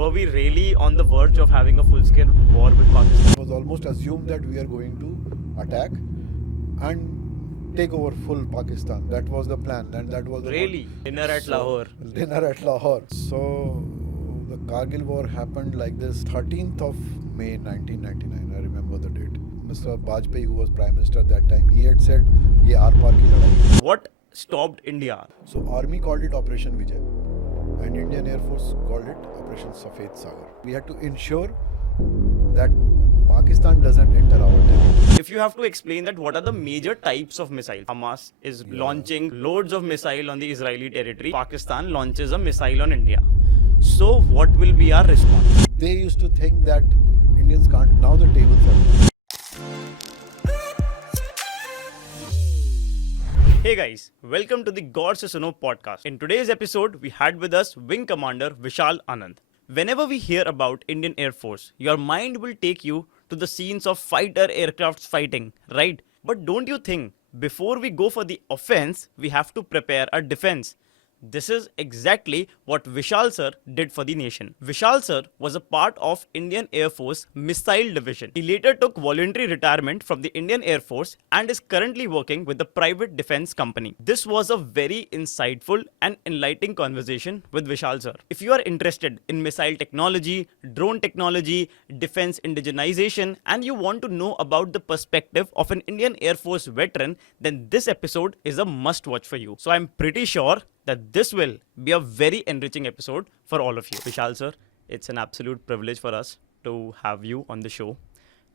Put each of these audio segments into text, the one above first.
were we really on the verge of having a full-scale war with Pakistan? It was almost assumed that we are going to attack and take over full Pakistan. That was the plan, and that was Really? Dinner at Lahore. Dinner at Lahore. So the Kargil War happened like this, 13th of May 1999. I remember the date. Mr. Bajpayee, who was Prime Minister at that time, he had said, "Ye aar par ki ladai." What stopped India? So Army called it Operation Vijay, and Indian Air Force called it Operation Safed Sagar. We had to ensure that Pakistan doesn't enter our territory. If you have to explain that, what are the major types of missiles? Hamas is launching loads of missile on the Israeli territory. Pakistan launches a missile on India. So what will be our response? They used to think that Indians can't. Now the tables are turned. Hey guys, welcome to the God Se Suno podcast. In today's episode, we had with us Wing Commander Vishal Anand. Whenever we hear about Indian Air Force, your mind will take you to the scenes of fighter aircrafts fighting, right? But don't you think, before we go for the offense, we have to prepare a defense? This is exactly what Vishal sir did for the nation. Vishal sir was a part of Indian Air Force Missile Division. He later took voluntary retirement from the Indian Air Force and is currently working with the private defense company. This was a very insightful and enlightening conversation with Vishal sir. If you are interested in missile technology, drone technology, defense indigenization, and you want to know about the perspective of an Indian Air Force veteran, then this episode is a must watch for you. So I'm pretty sure that this will be a very enriching episode for all of you. Vishal sir, it's an absolute privilege for us to have you on the show.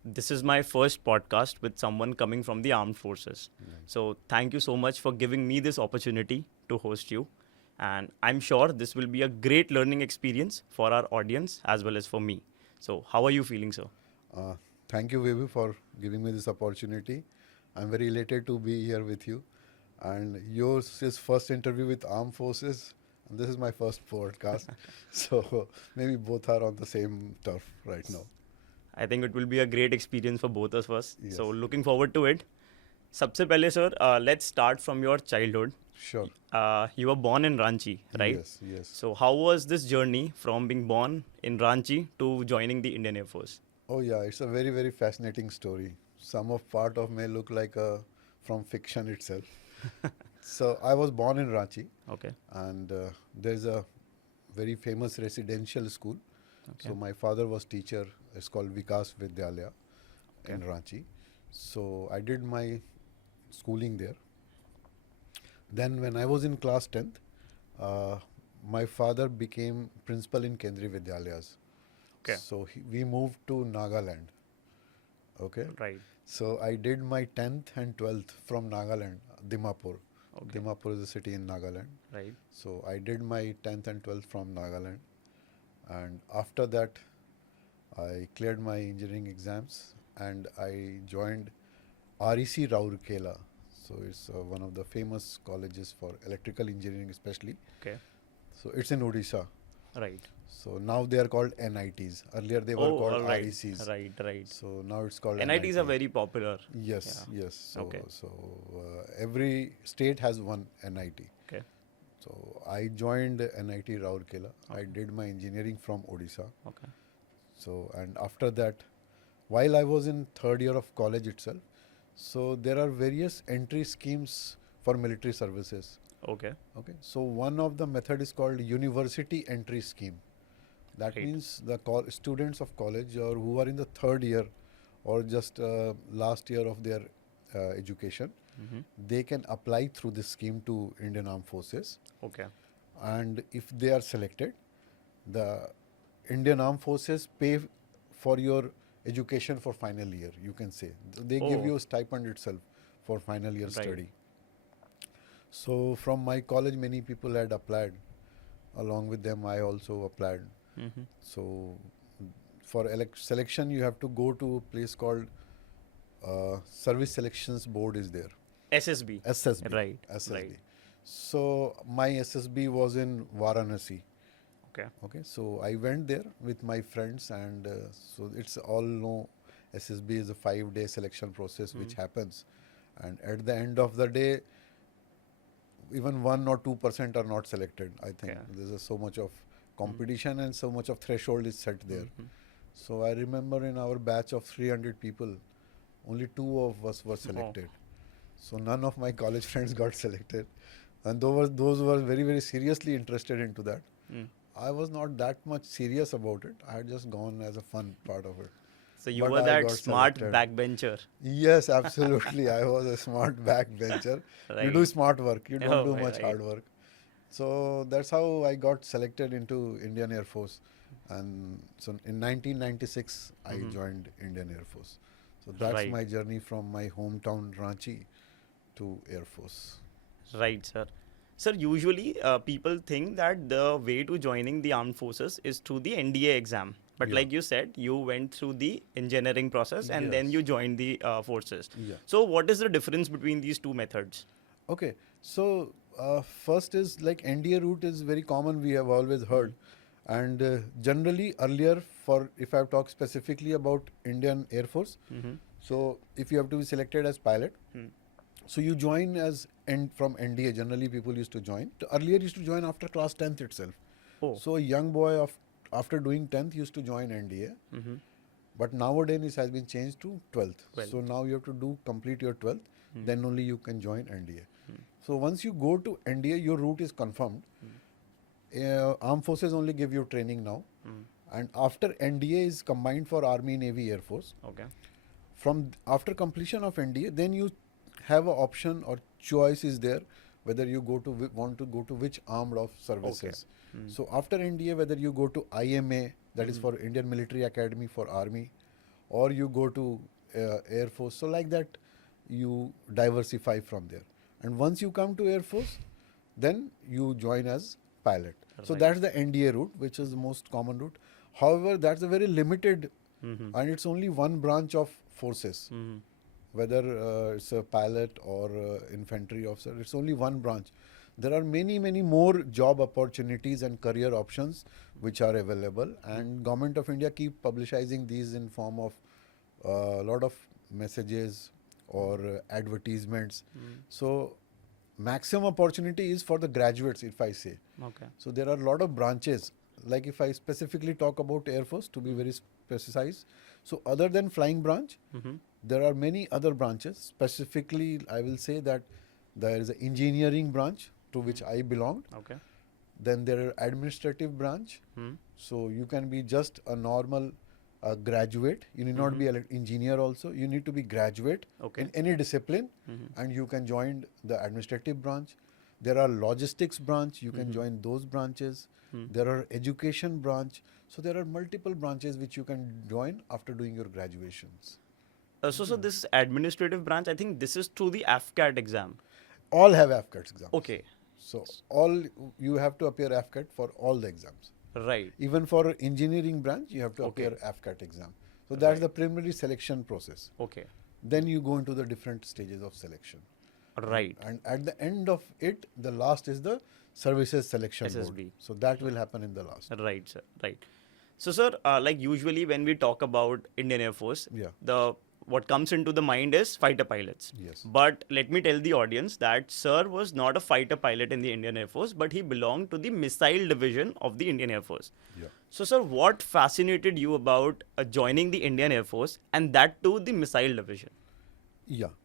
This is my first podcast with someone coming from the armed forces. So thank you so much for giving me this opportunity to host you. And I'm sure this will be a great learning experience for our audience as well as for me. So how are you feeling, sir? Thank you, Vivu, for giving me this opportunity. I'm very elated to be here with you. And yours is first interview with armed forces, and this is my first podcast. So maybe both are on the same turf right now. I think it will be a great experience for both of us. Yes. So looking forward to it. Sabse pehle, sir, let's start from your childhood. Sure. You were born in Ranchi, right? Yes. So how was this journey from being born in Ranchi to joining the Indian Air Force? Oh yeah, it's a very, very fascinating story. Some of part of may look like from fiction itself. So I was born in Ranchi. Okay. And there's a very famous residential school. Okay. So my father was teacher. It's called Vikas Vidyalaya in Ranchi. So I did my schooling there. Then when I was in class 10th, my father became principal in Kendriya Vidyalayas. Okay. So we moved to Nagaland. Okay. Right. So I did my 10th and 12th from Nagaland, Dimapur. Okay. Dimapur is a city in Nagaland. Right. So I did my 10th and 12th from Nagaland. And after that, I cleared my engineering exams and I joined REC Rourkela. So it's one of the famous colleges for electrical engineering especially. Okay. So it's in Odisha. Right. So now they are called NITs. Earlier they were called RECs. Right. So now it's called NITs are very popular. Yes. So, Okay. Every state has one NIT. Okay. So I joined NIT Rourkela. I did my engineering from Odisha. Okay. So and after that, while I was in third year of college itself, so there are various entry schemes for military services. Okay. Okay. So one of the method is called University Entry Scheme. That Right. means the students of college or who are in the third year or just last year of their education, they can apply through this scheme to Indian Armed Forces. Okay. And if they are selected, the Indian Armed Forces pay for your education for final year, you can say. They give you a stipend itself for final year study. So from my college, many people had applied. Along with them, I also applied. So for selection, you have to go to a place called Service Selections Board is there. SSB. SSB. Right. SSB. Right. So my SSB was in Varanasi. Okay. So I went there with my friends and so it's all know SSB is a 5-day selection process which happens. And at the end of the day, even 1 or 2% are not selected. I think there's so much of competition and so much of threshold is set there. So I remember in our batch of 300 people, only 2 of us were selected. So none of my college friends got selected. And those who were very, very seriously interested into that. I was not that much serious about it. I had just gone as a fun part of it. So you But were I that got smart selected. backbencher. Yes, absolutely. I was a smart backbencher. You do Right. smart work. You don't Oh, do much right. hard work. So that's how I got selected into Indian Air Force. And so in 1996, I joined Indian Air Force. So that's Right. my journey from my hometown Ranchi to Air Force. Right, sir. Sir, usually people think that the way to joining the armed forces is through the NDA exam. But Yeah. like you said, you went through the engineering process and then Yes. you joined the forces. Yeah. So what is the difference between these two methods? Okay, so first is like NDA route is very common, we have always heard. And generally earlier, for if I talk specifically about Indian Air Force, so if you have to be selected as pilot, so you join as from NDA. Generally people used to join. Earlier used to join after class 10th itself. Oh. So a young boy after doing 10th used to join NDA. But nowadays it has been changed to 12th. 12th. So now you have to complete your 12th, then only you can join NDA. So once you go to NDA, your route is confirmed. Armed Forces only give you training now. And after NDA is combined for Army, Navy, Air Force. Okay. From after completion of NDA, then you have an option or choice is there whether you want to go to which armed of services. So after NDA, whether you go to IMA, that is for Indian Military Academy for Army, or you go to Air Force. So like that, you diversify from there. And once you come to Air Force, then you join as pilot. So Right. that's the NDA route, which is the most common route. However, that's a very limited, and it's only one branch of forces. Whether it's a pilot or infantry officer, it's only one branch. There are many, many more job opportunities and career options which are available, and Government of India keep publicizing these in form of a lot of messages or advertisements. So maximum opportunity is for the graduates, if I say. Okay. So there are a lot of branches. Like if I specifically talk about Air Force, to be very precise. So other than flying branch, there are many other branches. Specifically, I will say that there is an engineering branch to which I belonged. Okay. Then there are administrative branch. So you can be just a normal graduate. You need not be an engineer also. You need to be graduate Okay. in any discipline, and you can join the administrative branch. There are logistics branch. You can join those branches. There are education branch. So there are multiple branches which you can join after doing your graduations. So this administrative branch, I think this is through the AFCAT exam. All have AFCAT exams. Okay. So all you have to appear AFCAT for all the exams. Right. Even for engineering branch, you have to Okay. appear AFCAT exam. So that's Right. the preliminary selection process. Okay. Then you go into the different stages of selection. Right. And at the end of it, the last is the services selection SSB. board. So that will happen in the last. Right, sir. Right. So, sir, like usually when we talk about Indian Air Force, Yeah. what comes into the mind is fighter pilots. Yes. But let me tell the audience that sir was not a fighter pilot in the Indian Air Force, but he belonged to the missile division of the Indian Air Force. Yeah. So, sir, what fascinated you about joining the Indian Air Force, and that too the missile division? Yeah.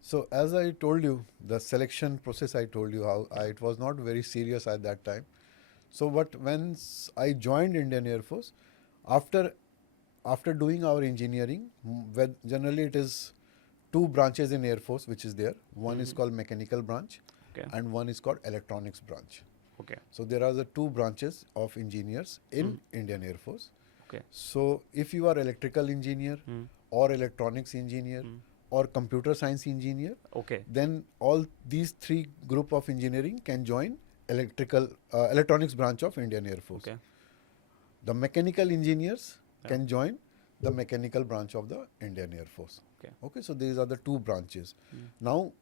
So as I told you, the selection process, I told you how it was not very serious at that time. So but when I joined Indian Air Force, after doing our engineering, generally it is two branches in Air Force which is there. One is called mechanical branch, Okay. and one is called electronics branch. Okay. So there are the two branches of engineers in Indian Air Force. Okay. So if you are electrical engineer or electronics engineer or computer science engineer, Okay. then all these three group of engineering can join electronics branch of Indian Air Force. Okay. The mechanical engineers can join the mechanical branch of the Indian Air Force. Okay. Okay, so these are the two branches. Now,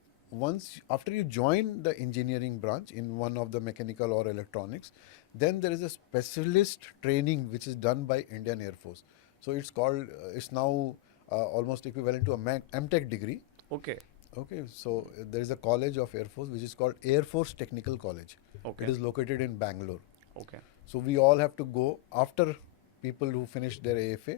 after you join the engineering branch in one of the mechanical or electronics, then there is a specialist training which is done by Indian Air Force. So it's called, it's now almost equivalent to a MTech degree. Okay. Okay, so there is a college of Air Force which is called Air Force Technical College. Okay. It is located in Bangalore. Okay. So we all have to go after people who finish their AFA,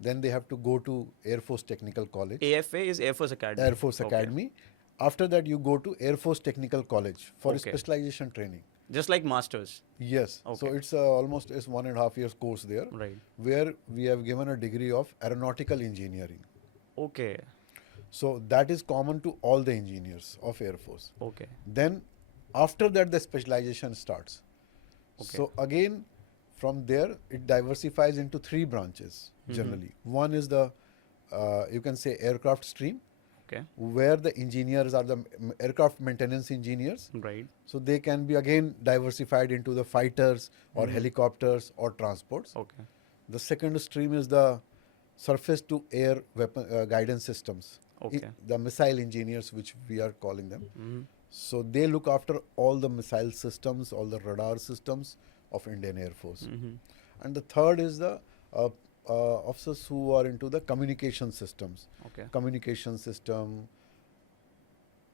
then they have to go to Air Force Technical College. AFA is Air Force Academy. Air Force Academy. After that, you go to Air Force Technical College for Okay. specialization training. Just like masters. Yes. So Okay. it's almost it's 1.5 years course there, Right. where we have given a degree of aeronautical engineering. Okay. So that is common to all the engineers of Air Force. Okay. Then after that, the specialization starts. Okay. So again, from there, it diversifies into 3 branches generally. One is the, you can say, aircraft stream, Okay. where the engineers are the aircraft maintenance engineers. Right. So they can be again diversified into the fighters or helicopters or transports. Okay. The second stream is the surface to air weapon guidance systems. Okay. The missile engineers, which we are calling them. Mm-hmm. So they look after all the missile systems, all the radar systems of Indian Air Force. And the third is the officers who are into the communication systems. Okay. Communication system,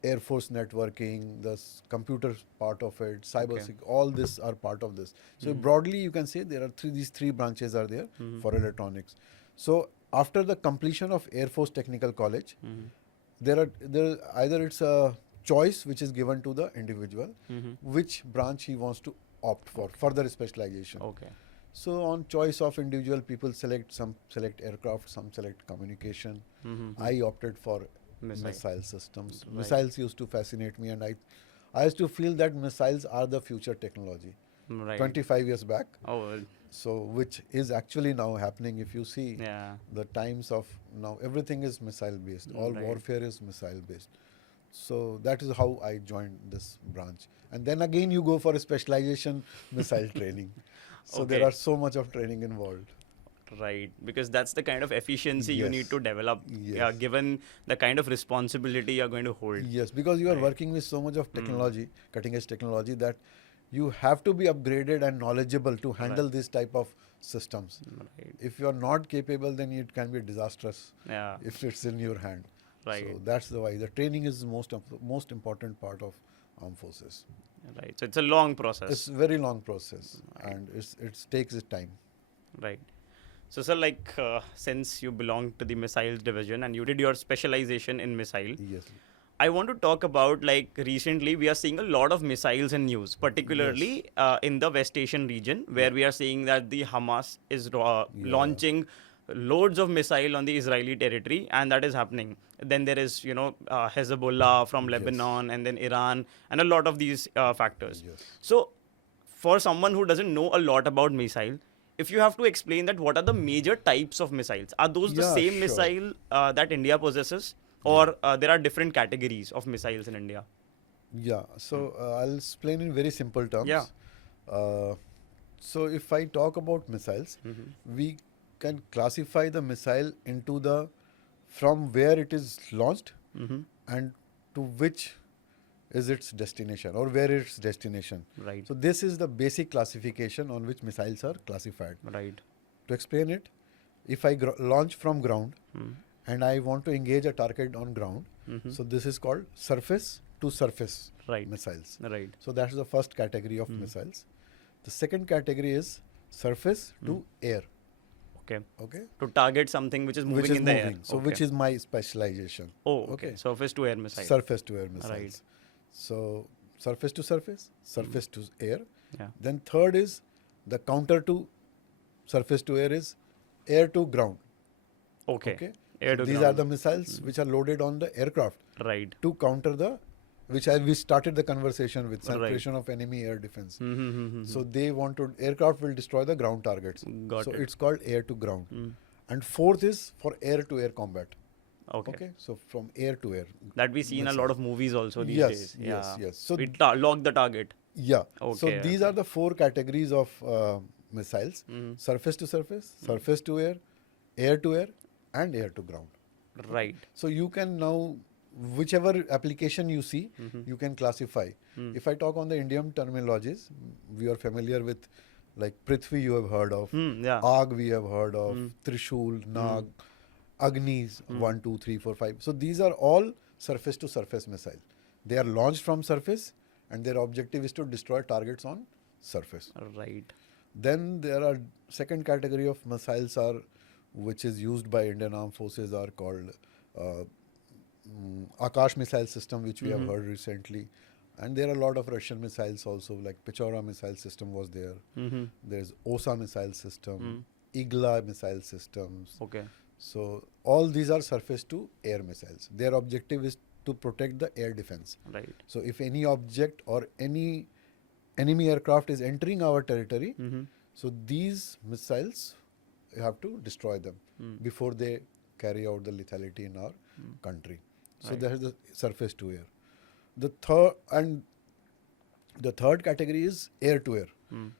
Air Force networking, the computer part of it, cyber Okay. all this are part of this. So broadly, you can say there are these three branches are there for electronics. So after the completion of Air Force Technical College, there either it's a choice which is given to the individual, which branch he wants to opt for further specialization. Okay. So on choice of individual, people some select aircraft, some select communication. I opted for missile systems. Right. Missiles used to fascinate me, and I used to feel that missiles are the future technology. Right. 25 years back. Oh, well, So which is actually now happening. If you see yeah. the times of now, everything is missile based. All Right. warfare is missile based. So that is how I joined this branch. And then again, you go for a specialization missile training. So there Okay. are so much of training involved. Right, because that's the kind of efficiency you Yes. need to develop, Yes. given the kind of responsibility you're going to hold. Yes, because you are Right. working with so much of technology, cutting edge technology, that you have to be upgraded and knowledgeable to handle this type of systems. Right. If you are not capable, then it can be disastrous Yeah. if it's in your hand. Right. So that's the why the training is most important part of armed forces. Right. So it's a long process. It's a very long process, and it takes its time. Right. So, sir, like, since you belong to the missiles division and you did your specialization in missile, Yes. I want to talk about, like, recently we are seeing a lot of missiles in news, particularly in the West Asian region, where we are seeing that the Hamas is launching loads of missile on the Israeli territory, and that is happening. Then there is, Hezbollah from Lebanon, and then Iran, and a lot of these factors. Yes. So, for someone who doesn't know a lot about missile, if you have to explain that, what are the major types of missiles? Are those the Yeah, same sure. missile that India possesses, or there are different categories of missiles in India? Yeah. So I'll explain in very simple terms. Yeah. So if I talk about missiles, we can classify the missile into the from where it is launched and to which is its destination or where its destination. Right. So this is the basic classification on which missiles are classified. Right. To explain it, if I launch from ground and I want to engage a target on ground, so this is called surface to surface Right. missiles. Right. So that's the first category of missiles. The second category is surface to air. Okay. Okay. To target something which is moving Which is in the moving. air. So Okay. which is my specialization. Oh, okay. Surface to air missile. Surface to air missiles. Right. So surface to surface to air. Yeah. Then third is the counter to surface to air is air to ground. Okay. Okay. Air So to these ground. are the missiles which are loaded on the aircraft Right. to counter we started the conversation with separation of enemy air defense. So they want to aircraft will destroy the ground targets. Got so it. it's called air to ground. And fourth is for air to air combat. Okay. Okay. So from air to air. That we see in a lot of movies also these Yes, days. yes, Yeah. yes. So we lock the target. Yeah. So Okay, these are the 4 categories of missiles: surface to surface, surface to air to air, and air to ground. Right. So you can now, whichever application you see, you can classify. If I talk on the Indian terminologies, we are familiar with like Prithvi you have heard of, Yeah. Aag we have heard of, Trishul, Nag, Agnis, 1, 2, 3, 4, 5. So these are all surface to surface missile. They are launched from surface and their objective is to destroy targets on surface. Right. Then there are second category of missiles are which is used by Indian Armed Forces are called Akash missile system, which we have heard recently. And there are a lot of Russian missiles also, like Pechora missile system was there. There's OSA missile system, Igla missile systems. Okay. So all these are surface to air missiles. Their objective is to protect the air defense. Right. So if any object or any enemy aircraft is entering our territory, so these missiles, you have to destroy them before they carry out the lethality in our country. So that is the surface to air. The third category is air to air.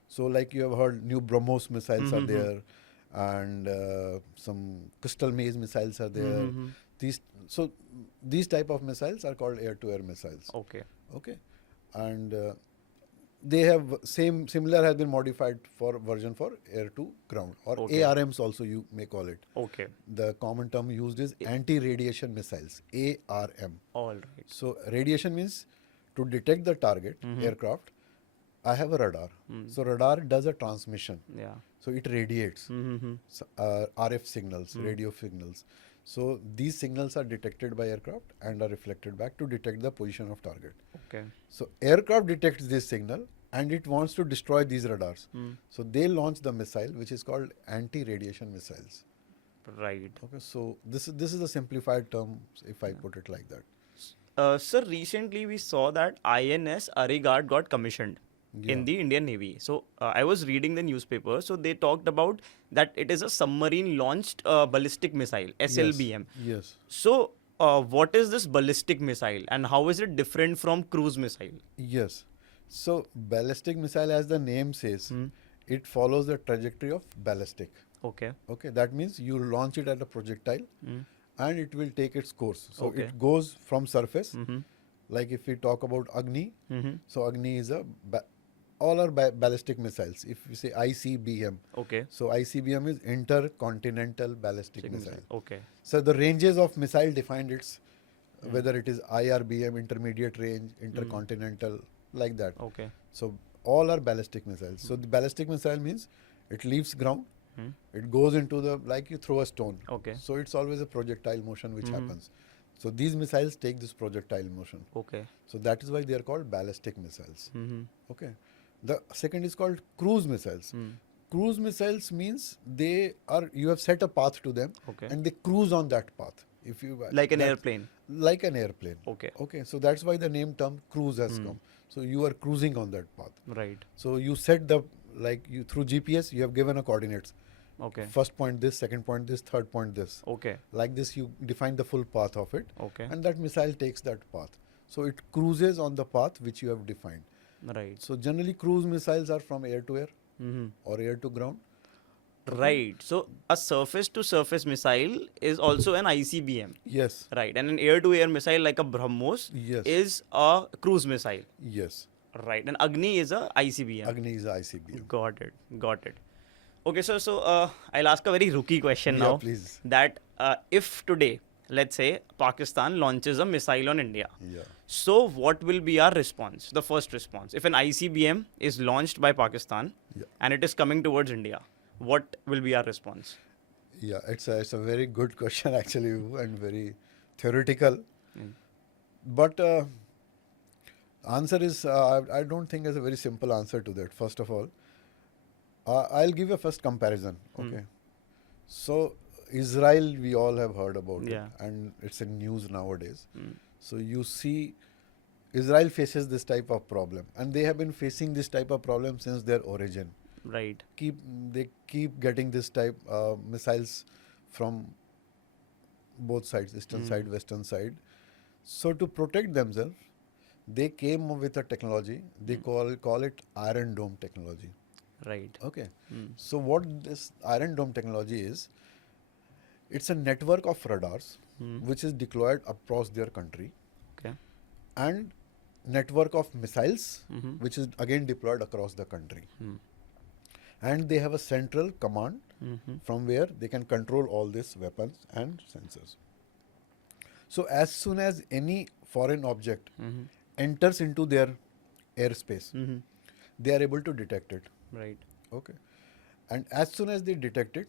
So like you have heard, new BrahMos missiles are there, and some Crystal Maze missiles are there. These type of missiles are called air to air missiles. Okay. Okay, and they have similar has been modified for version for air to ground, or ARMs also you may call it. Okay. The common term used is anti-radiation missiles, ARM. All right. So radiation means to detect the target aircraft, I have a radar. So radar does a transmission. Yeah. So it radiates RF signals, radio signals. So these signals are detected by aircraft and are reflected back to detect the position of target. Okay. So aircraft detects this signal and it wants to destroy these radars. So they launch the missile, which is called anti-radiation missiles. Right. Okay. So this is a simplified term if I put it like that. Sir, recently we saw that INS Arigard got commissioned in the Indian Navy. So I was reading the newspaper. So they talked about that it is a submarine launched ballistic missile, SLBM. Yes. So what is this ballistic missile and how is it different from cruise missile? Yes. So ballistic missile, as the name says, it follows the trajectory of ballistic. Okay. Okay. That means you launch it at a projectile and it will take its course. So Okay. it goes from surface. Like if we talk about Agni, so Agni is all are ballistic missiles. If we say ICBM, Okay. so ICBM is intercontinental ballistic missile. Okay. So the ranges of missile defined its whether it is IRBM, intermediate range, intercontinental, like that. Okay. So all are ballistic missiles. So the ballistic missile means it leaves ground, it goes into the, like you throw a stone. Okay. So it's always a projectile motion which happens. So these missiles take this projectile motion. Okay. So that is why they are called ballistic missiles. Okay. The second is called cruise missiles. Cruise missiles means you have set a path to them, Okay. and they cruise on that path. If you Like an airplane. Like an airplane. Okay. Okay. So that's why the name term cruise has come. So you are cruising on that path. Right. So you set through GPS you have given a coordinates. Okay. First point this, second point this, third point this. Okay. Like this you define the full path of it. Okay. And that missile takes that path. So it cruises on the path which you have defined. Right. So generally cruise missiles are from air to air or air to ground. Right. So a surface to surface missile is also an ICBM. Yes. Right. And an air to air missile like a BrahMos Yes. is a cruise missile. Yes. Right. And Agni is a ICBM. Agni is ICBM. Got it. Got it. Okay, sir. So I'll ask a very rookie question Yeah, now. please. That if today, let's say, Pakistan launches a missile on India. Yeah. So what will be our response? The first response. If an ICBM is launched by Pakistan and it is coming towards India, what will be our response? Yeah, it's a very good question actually and very theoretical. But answer is I don't think there's a very simple answer to that. First of all, I'll give a first comparison. Okay. So Israel, we all have heard about it, and it's in news nowadays. So you see, Israel faces this type of problem, and they have been facing this type of problem since their origin. Right. They keep getting this type missiles from both sides, eastern side, western side. So to protect themselves, they came up with a technology. They call it Iron Dome technology. Right. Okay. So what this Iron Dome technology is, it's a network of radars which is deployed across their country. Okay. And network of missiles which is again deployed across the country. And they have a central command from where they can control all these weapons and sensors. So as soon as any foreign object enters into their airspace, they are able to detect it. Right. Okay. And as soon as they detect it,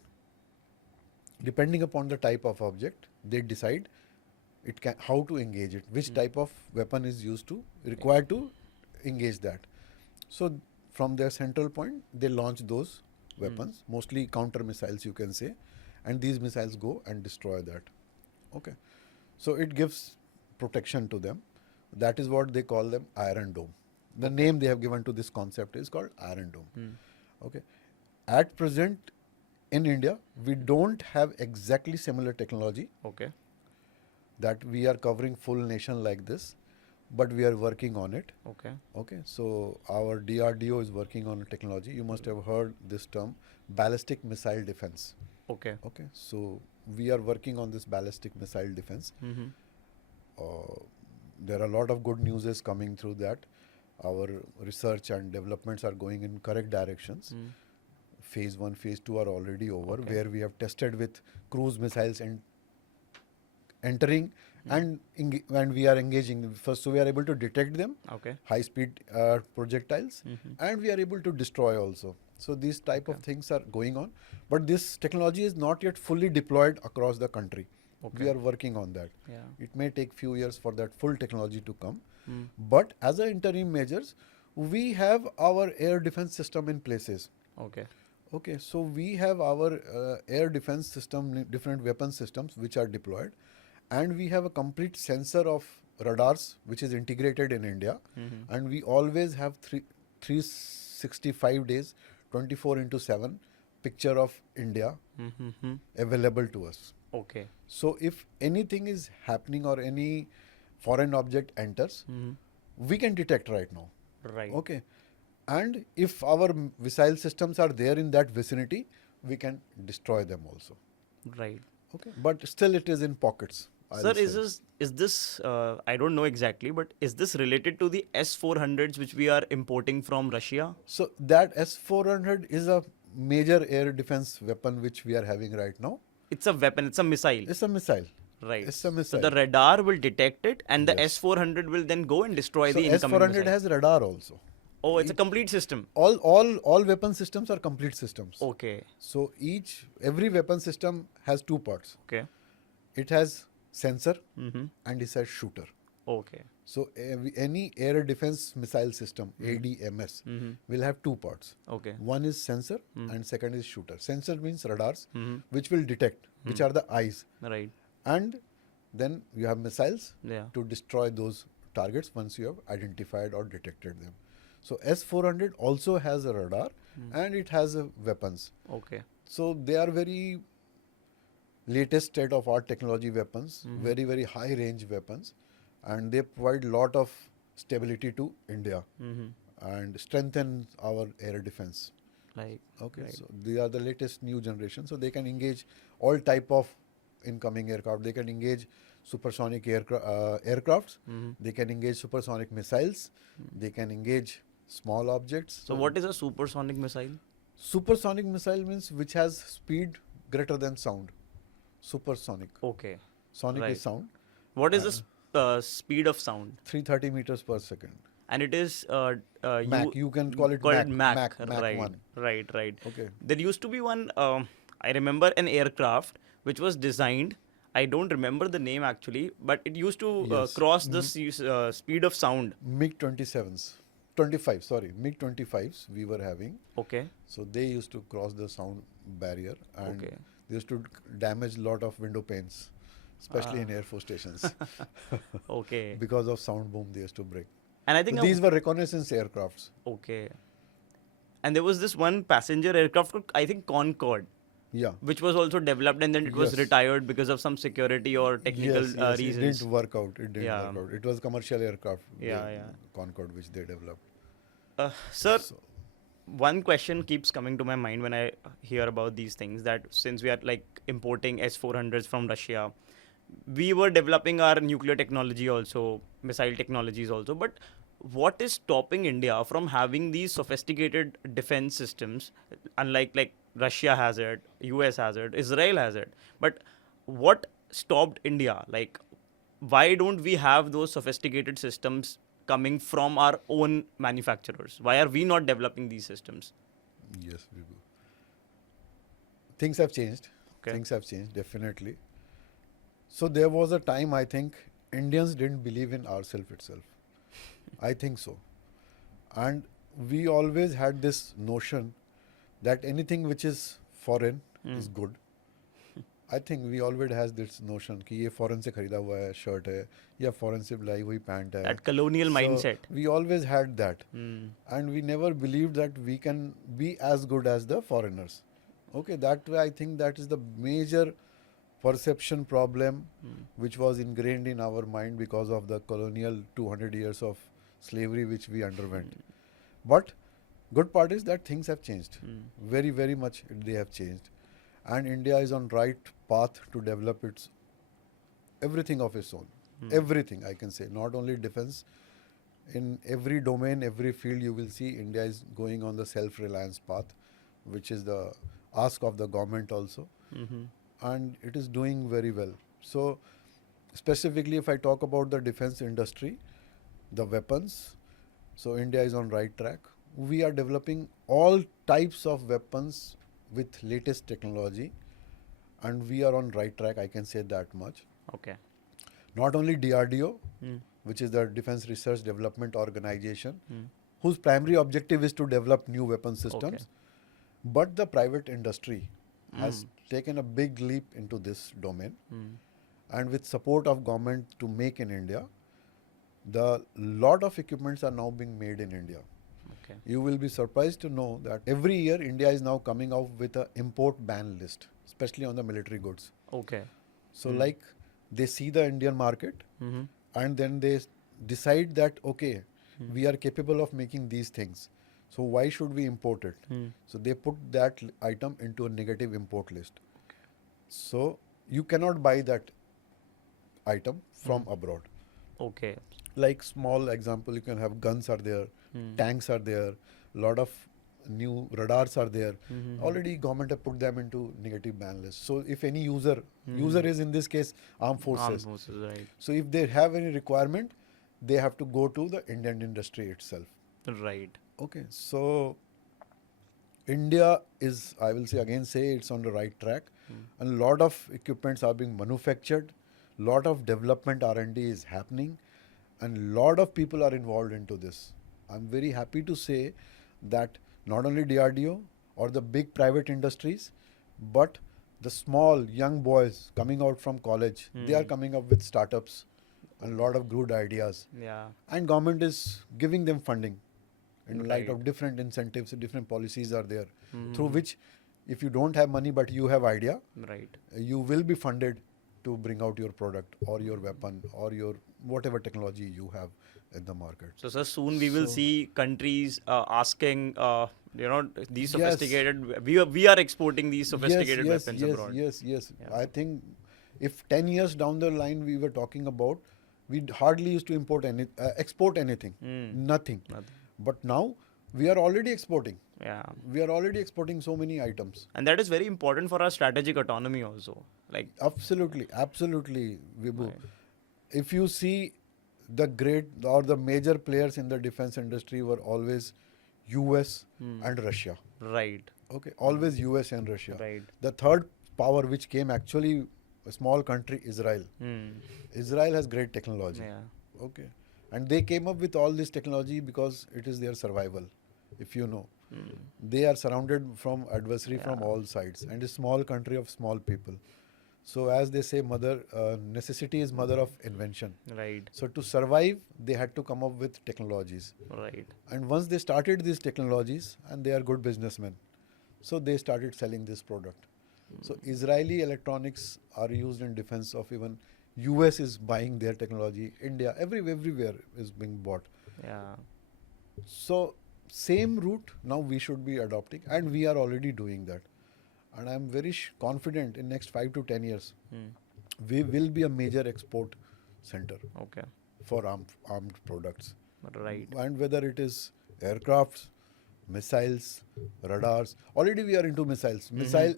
depending upon the type of object, they decide how to engage it, which type of weapon is required to engage that. So from their central point, they launch those weapons, mostly counter missiles, you can say, and these missiles go and destroy that. Okay. So it gives protection to them. That is what they call them Iron Dome. The name they have given to this concept is called Iron Dome. Okay. At present, in India, we don't have exactly similar technology Okay. that we are covering full nation like this, but we are working on it. Okay. Okay, so our DRDO is working on a technology. You must have heard this term, ballistic missile defense. Okay. Okay, so we are working on this ballistic missile defense. There are a lot of good news coming through that. Our research and developments are going in correct directions. Phase 1, phase 2 are already over, where we have tested with cruise missiles and entering and we are engaging first. So we are able to detect them, high speed projectiles, and we are able to destroy also. So these type of things are going on, but this technology is not yet fully deployed across the country. We are working on that. It may take few years for that full technology to come, but as an interim measures, we have our air defense system in places. Okay, so we have our air defense system, different weapon systems which are deployed, and we have a complete sensor of radars which is integrated in India, and we always have 365 days, 24/7 picture of India available to us. Okay. So if anything is happening or any foreign object enters, we can detect right now. Right. Okay. And if our missile systems are there in that vicinity, we can destroy them also. Right. Okay. But still it is in pockets. Sir, is this I don't know exactly, but is this related to the S-400s which we are importing from Russia? So that S-400 is a major air defense weapon which we are having right now. It's a weapon, it's a missile. It's a missile. Right. It's a missile. So the radar will detect it and the S-400 will then go and destroy the incoming S-400 missile. has radar also. Oh, it's a complete system. All weapon systems are complete systems. Okay. So every weapon system has two parts. Okay. It has sensor and it has shooter. Okay. So any air defense missile system, ADMS, will have two parts. Okay. One is sensor and second is shooter. Sensor means radars, which will detect, which are the eyes. Right. And then you have missiles Yeah. to destroy those targets once you have identified or detected them. So S-400 also has a radar and it has weapons. Okay. So they are very latest state of art technology weapons, very, very high range weapons, and they provide lot of stability to India and strengthen our air defense. Like, Okay, right. so they are the latest new generation, so they can engage all type of incoming aircraft. They can engage supersonic aircrafts, they can engage supersonic missiles, they can engage small objects. So what is a supersonic missile? Supersonic missile means which has speed greater than sound. Supersonic. Okay. Sonic Right. is sound. What is the speed of sound? 330 meters per second. And it is Mach. You can call it Mach. Mach Right. 1. Right. Right. Okay. There used to be one. I remember an aircraft which was designed. I don't remember the name actually, but it used to Yes. cross the speed of sound. MiG-27s. 25, sorry. MiG-25s we were having. Okay. So they used to cross the sound barrier and Okay. they used to damage lot of window panes, especially in Air Force stations. Okay. Because of sound boom they used to break. And I think So these were reconnaissance aircrafts. okay. And there was this one passenger aircraft, I think Concorde, Yeah. which was also developed and then it was Yes. retired because of some security or technical Yes, reasons. it didn't work out. It didn't Yeah. work out. It was commercial aircraft. Yeah. Concorde, which they developed. Sir, one question keeps coming to my mind when I hear about these things, that since we are like importing S-400s from Russia, we were developing our nuclear technology also, missile technologies also, but what is stopping India from having these sophisticated defense systems, unlike like Russia has it, US has it, Israel has it, but what stopped India? Like, why don't we have those sophisticated systems coming from our own manufacturers? Why are we not developing these systems? Yes, Vibhu. Things have changed. Okay. Things have changed, definitely. So there was a time, I think, Indians didn't believe in ourselves itself. I think so. And we always had this notion that anything which is foreign is good. I think we always has this notion कि ये foreign से खरीदा हुआ है shirt है या foreign से लाई हुई pant है. That colonial So mindset. we always had that, Hmm. and we never believed that we can be as good as the foreigners. Okay, that way I think that is the major perception problem which was ingrained in our mind because of the colonial 200 years of slavery which we underwent. But good part is that things have changed. Very, very much they have changed. And India is on right path to develop its everything of its own. Everything, I can say, not only defense. In every domain, every field, you will see India is going on the self-reliance path, which is the ask of the government also. And it is doing very well. So specifically, if I talk about the defense industry, the weapons, so India is on right track. We are developing all types of weapons with latest technology, and we are on right track, I can say that much. Okay. Not only DRDO, which is the Defense Research Development Organization, whose primary objective is to develop new weapon systems, but the private industry has taken a big leap into this domain. And with support of government to make in India, the lot of equipments are now being made in India. Okay. You will be surprised to know that every year India is now coming out with an import ban list, especially on the military goods. Okay. So like they see the Indian market and then they decide that, okay, we are capable of making these things. So why should we import it? So they put that item into a negative import list. So you cannot buy that item from abroad. Okay. Like small example, you can have guns are there, tanks are there, lot of new radars are there. Already government have put them into negative ban list. So if any user is in this case armed forces. Armed forces, right. So if they have any requirement, they have to go to the Indian industry itself. Right. Okay, so India is, I will say again say it's on the right track, and lot of equipments are being manufactured, lot of development R&D is happening, and lot of people are involved into this. I'm very happy to say that not only DRDO or the big private industries, but the small young boys coming out from college, they are coming up with startups and lot of good ideas. Yeah. And government is giving them funding in light Right. of different incentives, different policies are there, through which if you don't have money but you have idea, Right. you will be funded to bring out your product or your weapon or your whatever technology you have in the market. So, sir, soon we will So- see countries asking, these Yes. sophisticated. We are exporting these sophisticated weapons abroad. Yes. Yeah. I think if 10 years down the line we were talking about, we hardly used to export anything, nothing. But now we are already exporting. Yeah. We are already exporting so many items. And that is very important for our strategic autonomy also. Like, Absolutely, Vibhu. Right. If you see the great or the major players in the defense industry were always US and Russia. right. Okay, always US and Russia. Right. The third power which came actually a small country, Israel. Israel has great technology. Yeah. Okay, and they came up with all this technology because it is their survival. If you know, they are surrounded from adversary from all sides, and a small country of small people. So as they say, necessity is mother of invention. Right. So to survive, they had to come up with technologies. Right. And once they started these technologies, and they are good businessmen, so they started selling this product. So Israeli electronics are used in defense of even US is buying their technology. India, everywhere is being bought. Yeah. So same route now we should be adopting, and we are already doing that. And I'm very confident in next 5 to 10 years, we will be a major export center Okay. for armed products. Right. And whether it is aircrafts, missiles, radars. Already we are into missiles.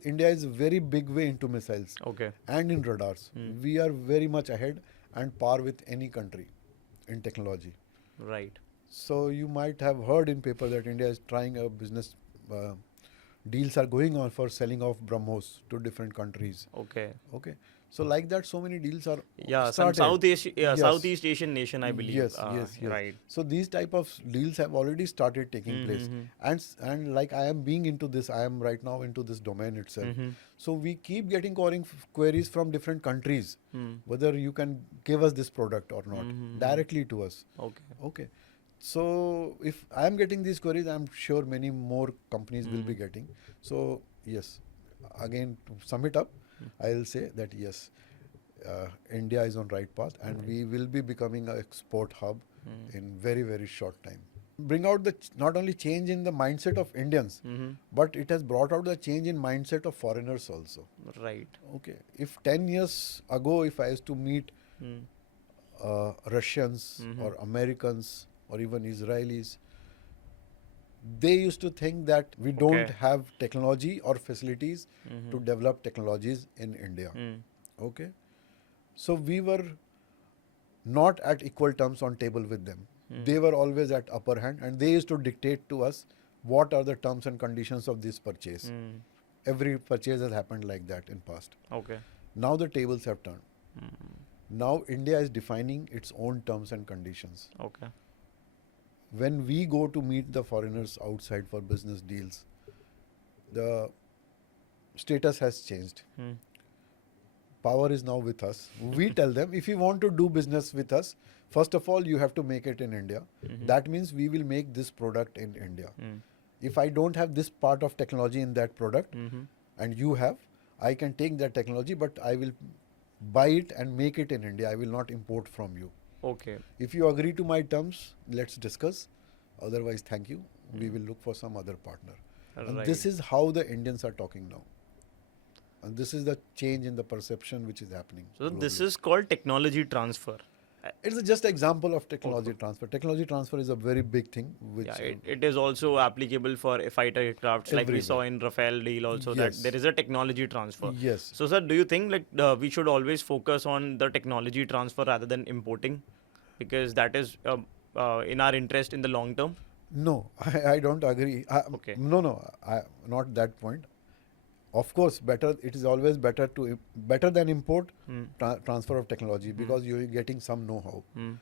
India is very big way into missiles Okay. and in radars. We are very much ahead and par with any country in technology. Right. So you might have heard in paper that India is trying a business deals are going on for selling of BrahMos to different countries. Okay. Okay, so like that, so many deals are Yeah, some started. Yes. Southeast Asian nation, I believe. Yes. Right. So these type of deals have already started taking place, Mm-hmm. and like I am being into this, I am right now into this domain itself. Mm-hmm. So we keep getting queries from different countries, Mm. whether you can give us this product or not Mm-hmm. directly to us. Okay. Okay. So if I am getting these queries, I'm sure many more companies will be getting. So yes, again to sum it up, I'll say that yes, India is on right path, and we will be becoming an export hub in very short time. Bring out the not only change in the mindset of Indians, Mm-hmm. but it has brought out the change in mindset of foreigners also. Right. Okay, if 10 years ago, if I used to meet Mm. Russians Mhm. or Americans or even Israelis, they used to think that we don't Okay. have technology or facilities Mhm. to develop technologies in India. Mm. Okay, so we were not at equal terms on table with them. They were always at upper hand, and they used to dictate to us what are the terms and conditions of this purchase. Mm. Every purchase has happened like that in past. Okay. Now the tables have turned. Mm. Now India is defining its own terms and conditions. Okay. When we go to meet the foreigners outside for business deals, the status has changed. Mm. Power is now with us. We tell them, if you want to do business with us, first of all, you have to make it in India. Mhm. That means we will make this product in India. Mm. If I don't have this part of technology in that product, Mhm. and you have, I can take that technology, but I will buy it and make it in India. I will not import from you. Okay. If you agree to my terms, let's discuss. Otherwise, thank you. We will look for some other partner. And Right. this is how the Indians are talking now. And this is the change in the perception which is happening. So this globally. is called technology transfer. It's just an example of technology transfer. Technology transfer is a very big thing, which Yeah, it is also applicable for fighter aircrafts, like we saw everywhere. in Rafale deal also, that Yes. there is a technology transfer. Yes. So, sir, do you think like we should always focus on the technology transfer rather than importing, because that is in our interest in the long term? No, I don't agree. Okay. No, not that point. Of course, better. It is always better to better than import Mm. transfer of technology, because you're getting some know-how. Mm.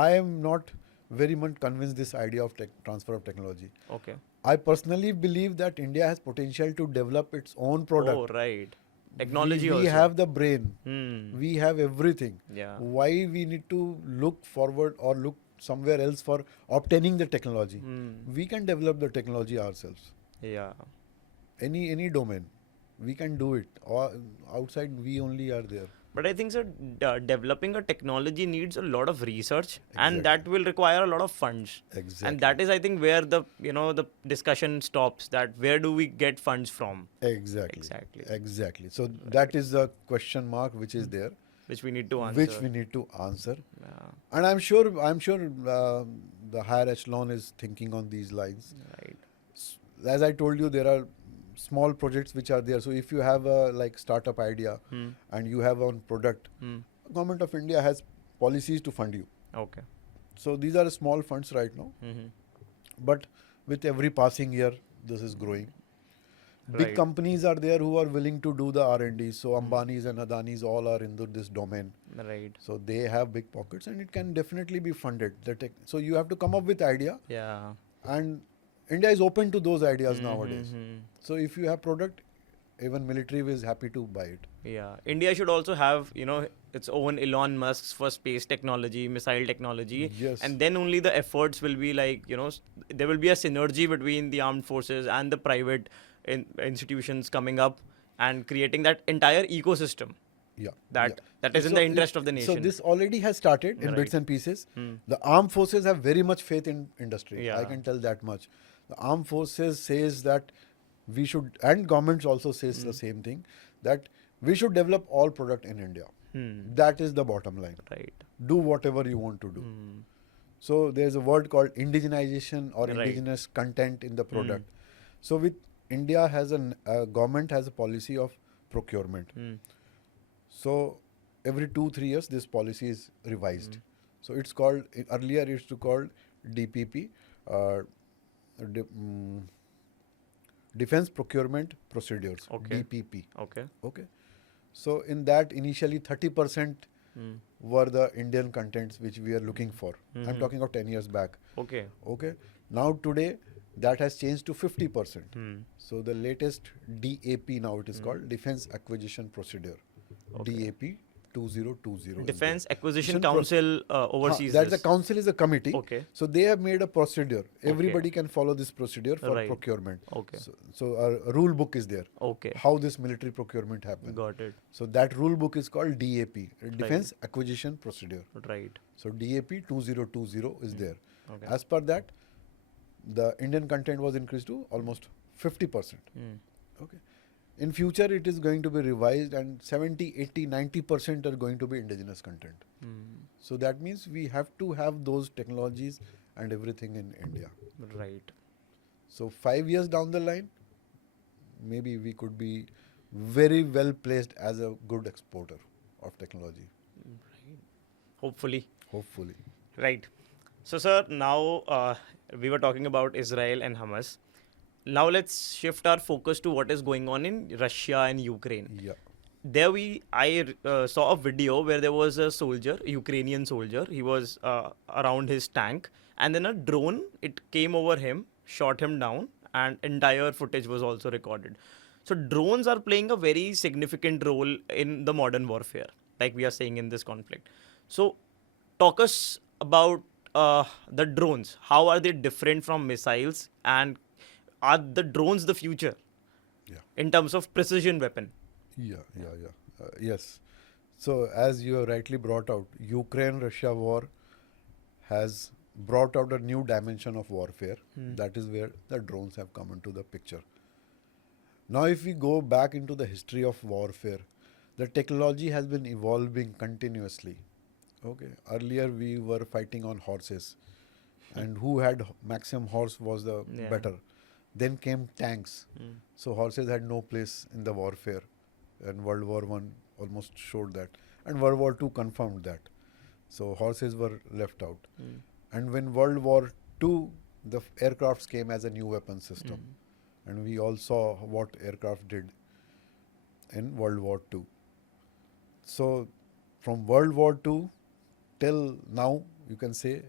I am not very much convinced this idea of transfer of technology. Okay. I personally believe that India has potential to develop its own product. Oh, right. Technology we also. have the brain. Hmm. We have everything. Yeah. Why we need to look forward or look somewhere else for obtaining the technology? Hmm. We can develop the technology ourselves. Yeah. Any domain, we can do it. Or outside, we only are there. But I think, sir, developing a technology needs a lot of research, and Exactly. that will require a lot of funds. Exactly. And that is, I think, where the the discussion stops. That where do we get funds from? Exactly. Exactly. So that is the question mark which is there, Which we need to answer. which we need to answer. Yeah. And I'm sure the higher echelon is thinking on these lines. Right. As I told you, there are small projects which are there. So if you have a like startup idea Hmm. and you have one product, Hmm. Government of India has policies to fund you. Okay. So these are small funds right now, Mm-hmm. but with every passing year, this is growing. Big Right. companies are there who are willing to do the R&D. So Ambanis and Adanis all are in this domain. Right. So they have big pockets, and it can definitely be funded. So you have to come up with idea, Yeah. and India is open to those ideas nowadays. Mhm. So if you have product, even military is happy to buy it. Yeah, India should also have its own Elon Musk's for space technology, missile technology, Yes. and then only the efforts will be like there will be a synergy between the armed forces and the private institutions coming up and creating that entire ecosystem. Yeah. That is in the interest of the So nation. this already has started in Right. bits and pieces. Hmm. The armed forces have very much faith in industry. Yeah. I can tell that much. The armed forces says that we should, and governments also says the same thing, that we should develop all product in India. Hmm. That is the bottom line. Right. Do whatever you want to do. Hmm. So there's a word called indigenization or Right. indigenous content in the product. So with India has government has a policy of procurement. Hmm. So every 2-3 years this policy is revised. So it's called, earlier it's called DPP, Defense Procurement Procedures, Okay. DPP. Okay. Okay. So in that initially 30% were the Indian contents which we are looking for. I'm talking of 10 years back. Okay. Okay. Now today that has changed to 50%. Hmm. So the latest DAP now it is called Defense Acquisition Procedure. DAP 2020. Defense Acquisition Mission Pro- Council oversees that the this. council is a committee. Okay. So they have made a procedure. Everybody can follow this procedure for Right. procurement. Okay. So a rule book is there. Okay. How this military procurement happens. Got it. So that rule book is called DAP, Defense Acquisition Procedure. Right. So DAP 2020 is there. Okay. As per that, the Indian content was increased to almost 50%. Okay. In future, it is going to be revised and 70, 80, 90% are going to be indigenous content. So that means we have to have those technologies and everything in India. Right. So 5 years down the line, maybe we could be very well placed as a good exporter of technology. Hopefully. Hopefully. Right. So, sir, now we were talking about Israel and Hamas. Now let's shift our focus to what is going on in Russia and Ukraine. Yeah. There I saw a video where there was a soldier, Ukrainian soldier. He was around his tank, and then a drone, it came over him, shot him down, and entire footage was also recorded. So drones are playing a very significant role in the modern warfare, like we are saying in this conflict. So talk us about the drones. How are they different from missiles, and are the drones the future Yeah. in terms of precision weapon? Yeah. Yes. So as you have rightly brought out, Ukraine-Russia war has brought out a new dimension of warfare. That is where the drones have come into the picture. Now if we go back into the history of warfare, the technology has been evolving continuously. Okay. Earlier we were fighting on horses, and who had maximum horse was the better. Then came tanks. So horses had no place in the warfare, and World War I almost showed that, and World War II confirmed that. So horses were left out. And when World War II, the aircrafts came as a new weapon system, and we all saw what aircraft did in World War II. So from World War II till now, you can say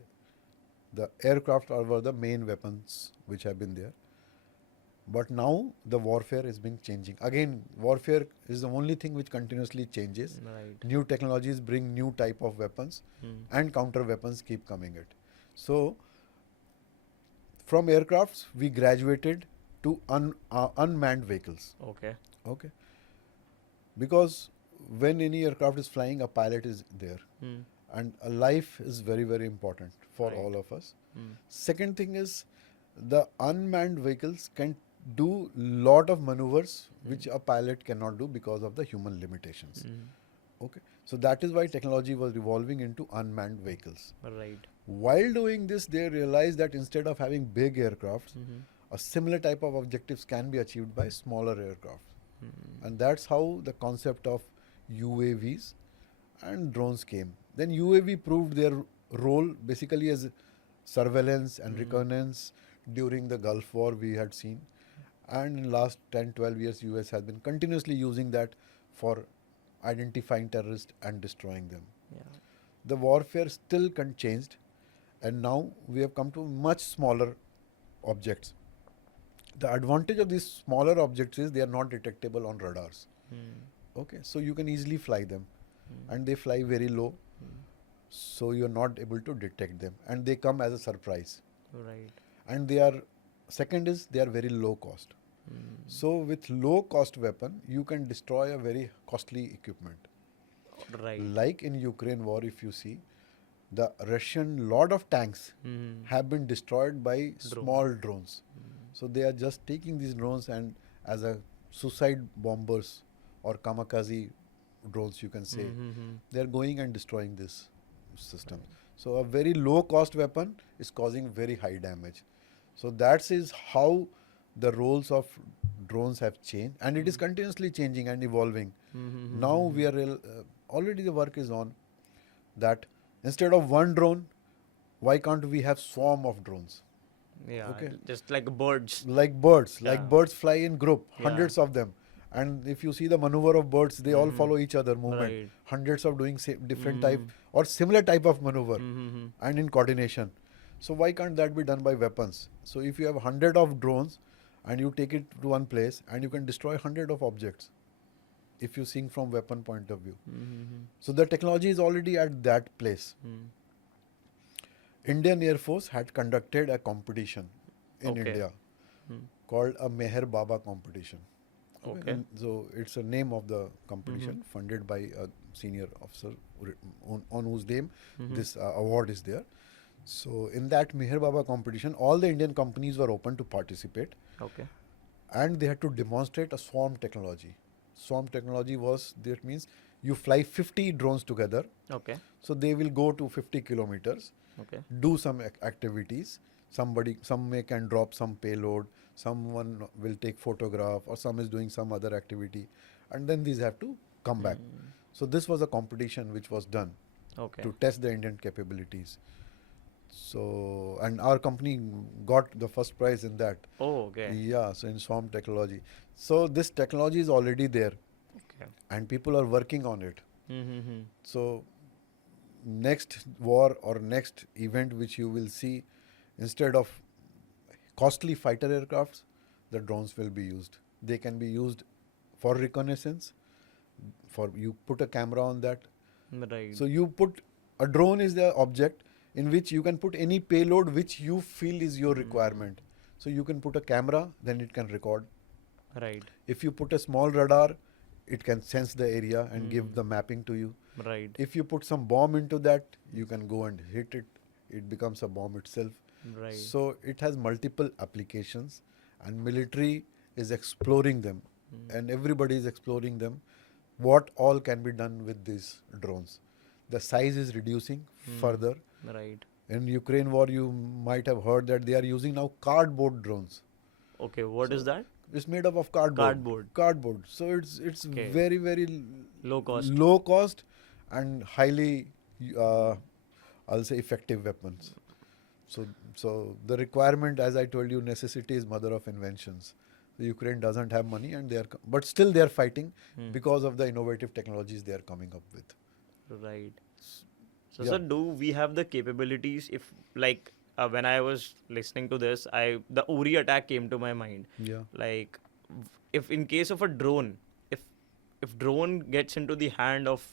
the aircraft were the main weapons which have been there. But now the warfare is being changing. Again, warfare is the only thing which continuously changes. Right. New technologies bring new type of weapons, and counter weapons keep coming it. So from aircrafts we graduated to unmanned vehicles. Okay. Okay. Because when any aircraft is flying, a pilot is there, and a life is very, very important for all of us. Second thing is, the unmanned vehicles can do lot of maneuvers which a pilot cannot do because of the human limitations. Okay. So that is why technology was evolving into unmanned vehicles. Right. While doing this, they realized that instead of having big aircrafts, a similar type of objectives can be achieved by smaller aircraft. And that's how the concept of UAVs and drones came. Then UAV proved their role basically as surveillance and reconnaissance during the Gulf War we had seen. And in last 10-12 years, US has been continuously using that for identifying terrorists and destroying them. Yeah. The warfare still changed, and now we have come to much smaller objects. The advantage of these smaller objects is they are not detectable on radars. Okay, so you can easily fly them, and they fly very low, so you are not able to detect them, and they come as a surprise. Right. And they are, second is they are very low cost. So with low cost weapon, you can destroy a very costly equipment. Right. Like in Ukraine war, if you see, the Russian lot of tanks have been destroyed by small drones. So they are just taking these drones and as a suicide bombers or kamikaze drones, you can say, they are going and destroying this system. So a very low cost weapon is causing very high damage. So that is how the roles of drones have changed, and it is continuously changing and evolving. Now we are already the work is on that instead of one drone, why can't we have swarm of drones? Yeah, Okay. just like birds. Like birds, Yeah. like birds fly in group, Yeah. hundreds of them. And if you see the maneuver of birds, they all follow each other movement. Right. Hundreds of doing different type or similar type of maneuver and in coordination. So why can't that be done by weapons? So if you have 100 of drones and you take it to one place and you can destroy 100 of objects if you think from weapon point of view. So the technology is already at that place. Indian Air Force had conducted a competition in Okay. India called a Meher Baba competition. Okay. And so it's a name of the competition funded by a senior officer on whose name this award is there. So in that Meher Baba competition, all the Indian companies were open to participate, Okay. and they had to demonstrate a swarm technology. Swarm technology was, that means you fly 50 drones together. Okay. So they will go to 50 kilometers, Okay. do some activities. Some can drop some payload, someone will take photograph, or some is doing some other activity, and then these have to come back. So this was a competition which was done Okay. to test the Indian capabilities. So, and our company got the first prize in that. Oh, okay. Yeah, so in swarm technology. So this technology is already there Okay. and people are working on it. Mm-hmm. So next war or next event which you will see, instead of costly fighter aircrafts, the drones will be used. They can be used for reconnaissance, for you put a camera on that. Right. So you put a drone is the object in which you can put any payload which you feel is your requirement. So you can put a camera, then it can record. Right. If you put a small radar, it can sense the area and give the mapping to you. Right. If you put some bomb into that, you can go and hit it. It becomes a bomb itself. Right. So it has multiple applications, and military is exploring them, and everybody is exploring them. What all can be done with these drones? The size is reducing further. Right. In Ukraine war, you might have heard that they are using now cardboard drones. Okay. What is that? It's made up of cardboard. Cardboard. Cardboard. So it's Okay. very Low cost. low cost and highly I'll say effective weapons. So the requirement, as I told you, necessity is mother of inventions. The Ukraine doesn't have money, and but still they are fighting because of the innovative technologies they are coming up with. Right. So, Yeah. sir, do we have the capabilities? If like when I was listening to this, the Uri attack came to my mind. Yeah. Like, if in case of a drone, if drone gets into the hand of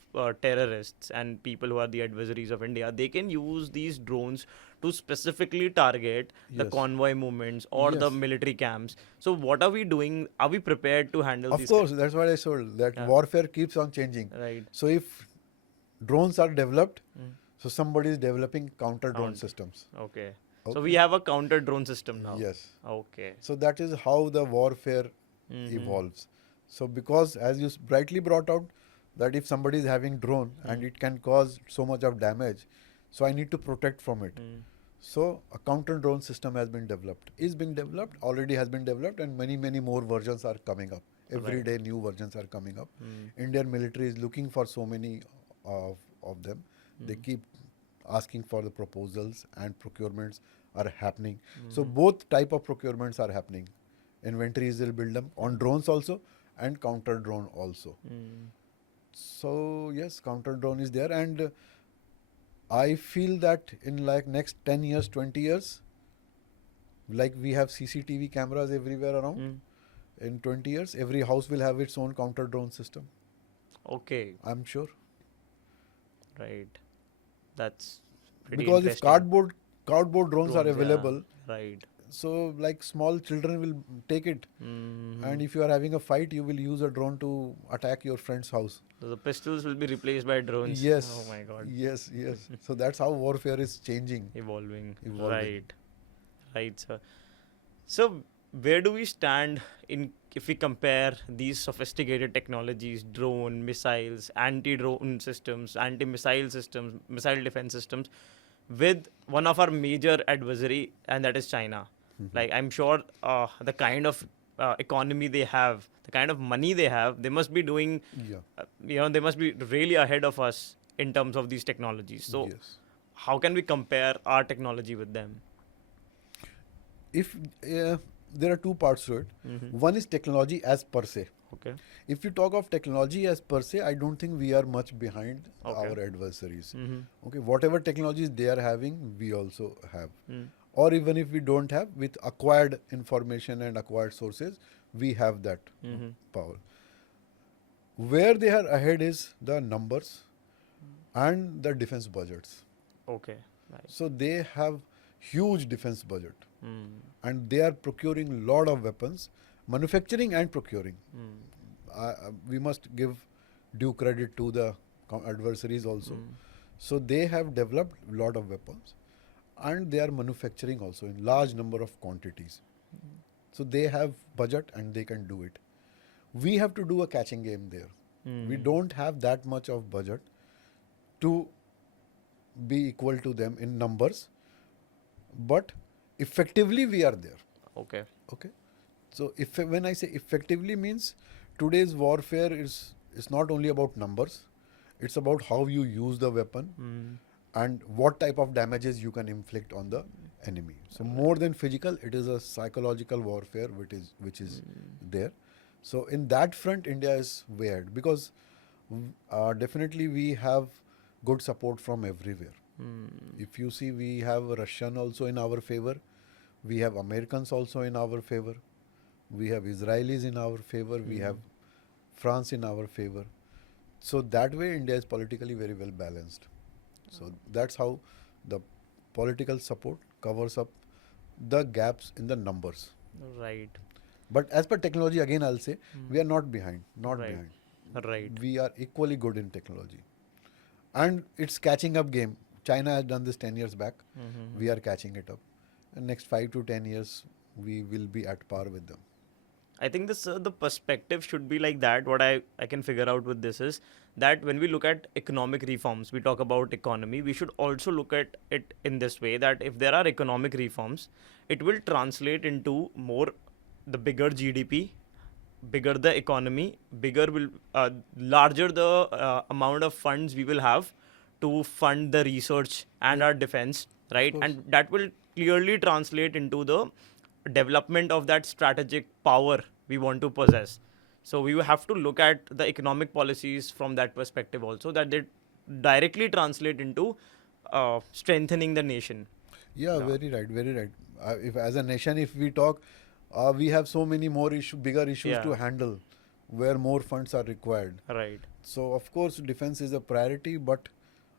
terrorists and people who are the adversaries of India, they can use these drones to specifically target the Yes. convoy movements or the Yes. military camps. So what are we doing? Are we prepared to handle Of these? course, that's what I told. That Yeah. warfare keeps on changing. Right. So if drones are developed, so somebody is developing counter drone Counter. systems. Okay. So Okay. we have a counter drone system now. Yes. Okay. So that is how the warfare evolves. So because, as you rightly brought out, that if somebody is having drone and it can cause so much of damage, so I need to protect from it. So a counter drone system has been developed, is being developed, already has been developed, and many more versions are coming up. Every Right. day new versions are coming up. Indian military is looking for so many of them. They keep asking for the proposals, and procurements are happening. So both type of procurements are happening. Inventories will build up on drones also and counter drone also. So yes, counter drone is there, and I feel that in like next 10 years, 20 years, like we have CCTV cameras everywhere around, in 20 years, every house will have its own counter drone system. Okay. I'm sure. Right. That's pretty Because if interesting. cardboard drones are Drones, yeah. available, Right. so like small children will take it. And if you are having a fight, you will use a drone to attack your friend's house. So the pistols will be replaced by drones. Yes. Oh my God. Yes. So that's how warfare is changing. Evolving. Evolving. Right, sir. So where do we stand if we compare these sophisticated technologies, drone, missiles, anti-drone systems, anti-missile systems, missile defense systems, with one of our major adversary, and that is China? Like, I'm sure the kind of economy they have, the kind of money they have, they must be doing, Yeah. they must be really ahead of us in terms of these technologies. So Yes. how can we compare our technology with them? if there are two parts to it. One is technology as per se. Okay. If you talk of technology as per se, I don't think we are much behind Okay. our adversaries. Mm-hmm. Okay, whatever technologies they are having, we also have. Mm. Or even if we don't have, with acquired information and acquired sources, we have that Mm-hmm. power. Where they are ahead is the numbers and the defense budgets. Okay. Right. So they have huge defense budget Mm. and they are procuring lot of weapons, manufacturing and procuring. Mm. We must give due credit to the adversaries also. Mm. So they have developed lot of weapons and they are manufacturing also in large number of quantities. So they have budget and they can do it. We have to do a catching game there. We don't have that much of budget to be equal to them in numbers, but effectively we are there. Okay. Okay. So if when I say effectively means today's warfare is not only about numbers, it's about how you use the weapon and what type of damages you can inflict on the enemy. So more than physical, it is a psychological warfare which is there. So in that front, India is way ahead because definitely we have good support from everywhere. If you see, we have Russian also in our favor, we have Americans also in our favor, we have Israelis in our favor, we have France in our favor. So that way India is politically very well balanced. So that's how the political support covers up the gaps in the numbers. Right. But as per technology, again I'll say, we are not behind, not Right. behind. Right. We are equally good in technology. And it's catching up game. China has done this 10 years back. We are catching it up. And next 5 to 10 years, we will be at par with them. I think this the perspective should be like that. What I can figure out with this is that when we look at economic reforms, we talk about economy, we should also look at it in this way that if there are economic reforms, it will translate into more the bigger GDP, bigger the economy, bigger will larger the amount of funds we will have to fund the research and our defense, right? course. And that will clearly translate into the development of that strategic power we want to possess. So we will have to look at the economic policies from that perspective also, that they directly translate into strengthening the nation. Yeah, very right, very right. If as a nation, if we talk, we have so many more bigger issues Yeah. to handle, where more funds are required. Right. So of course, defense is a priority, but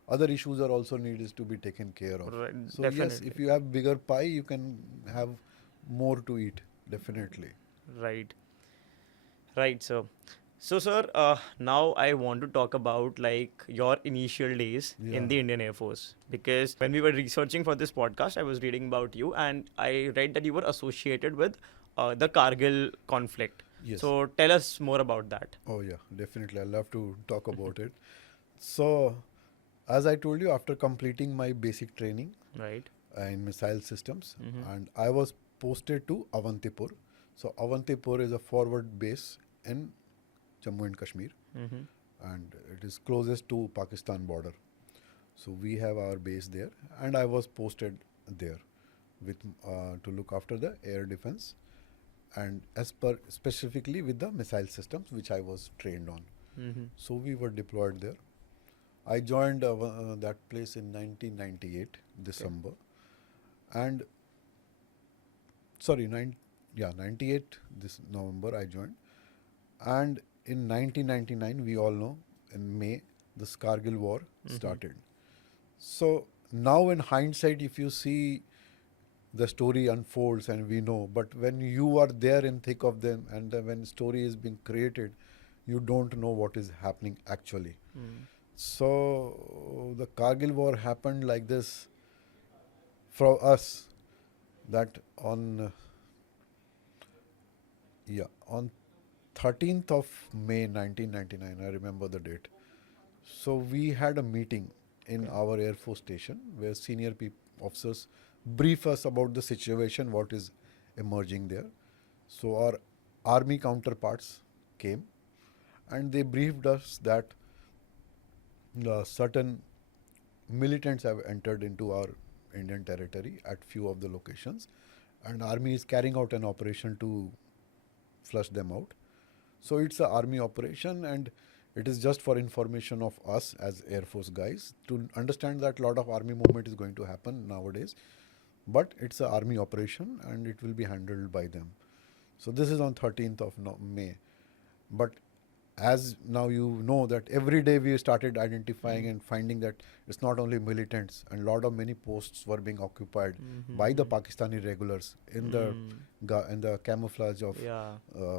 other issues are also needed to be taken care of. Right, So yes, definitely. if you have bigger pie, you can have more to eat. Definitely. Right. Right, sir. So, sir, now I want to talk about like your initial days in Yeah. the Indian Air Force, because when we were researching for this podcast, I was reading about you and I read that you were associated with the Kargil conflict. Yes. So, tell us more about that. Oh yeah, definitely. I love to talk about it. So, as I told you, after completing my basic training Right. in missile systems, and I was posted to Avantipur. So Avantipur is a forward base in Jammu and Kashmir, and it is closest to Pakistan border. So we have our base there, and I was posted there with to look after the air defense, and as per specifically with the missile systems which I was trained on. So we were deployed there. I joined that place in 1998 December, and sorry, 98 this November I joined, and in 1999 we all know in May this Kargil War started. So now in hindsight, if you see the story unfolds and we know, but when you are there in thick of them and when story is being created, you don't know what is happening actually. So the Kargil War happened like this for us, that on 13th of May 1999, I remember the date. So we had a meeting in our Air Force station where senior officers brief us about the situation, what is emerging there. So our army counterparts came and they briefed us that certain militants have entered into our Indian territory at few of the locations, and army is carrying out an operation to flush them out. So it's an army operation, and it is just for information of us as Air Force guys to understand that a lot of army movement is going to happen nowadays. But it's an army operation and it will be handled by them. So this is on 13th of May. But as now you know that every day we started identifying and finding that it's not only militants, and many posts were being occupied by the Pakistani regulars in the camouflage of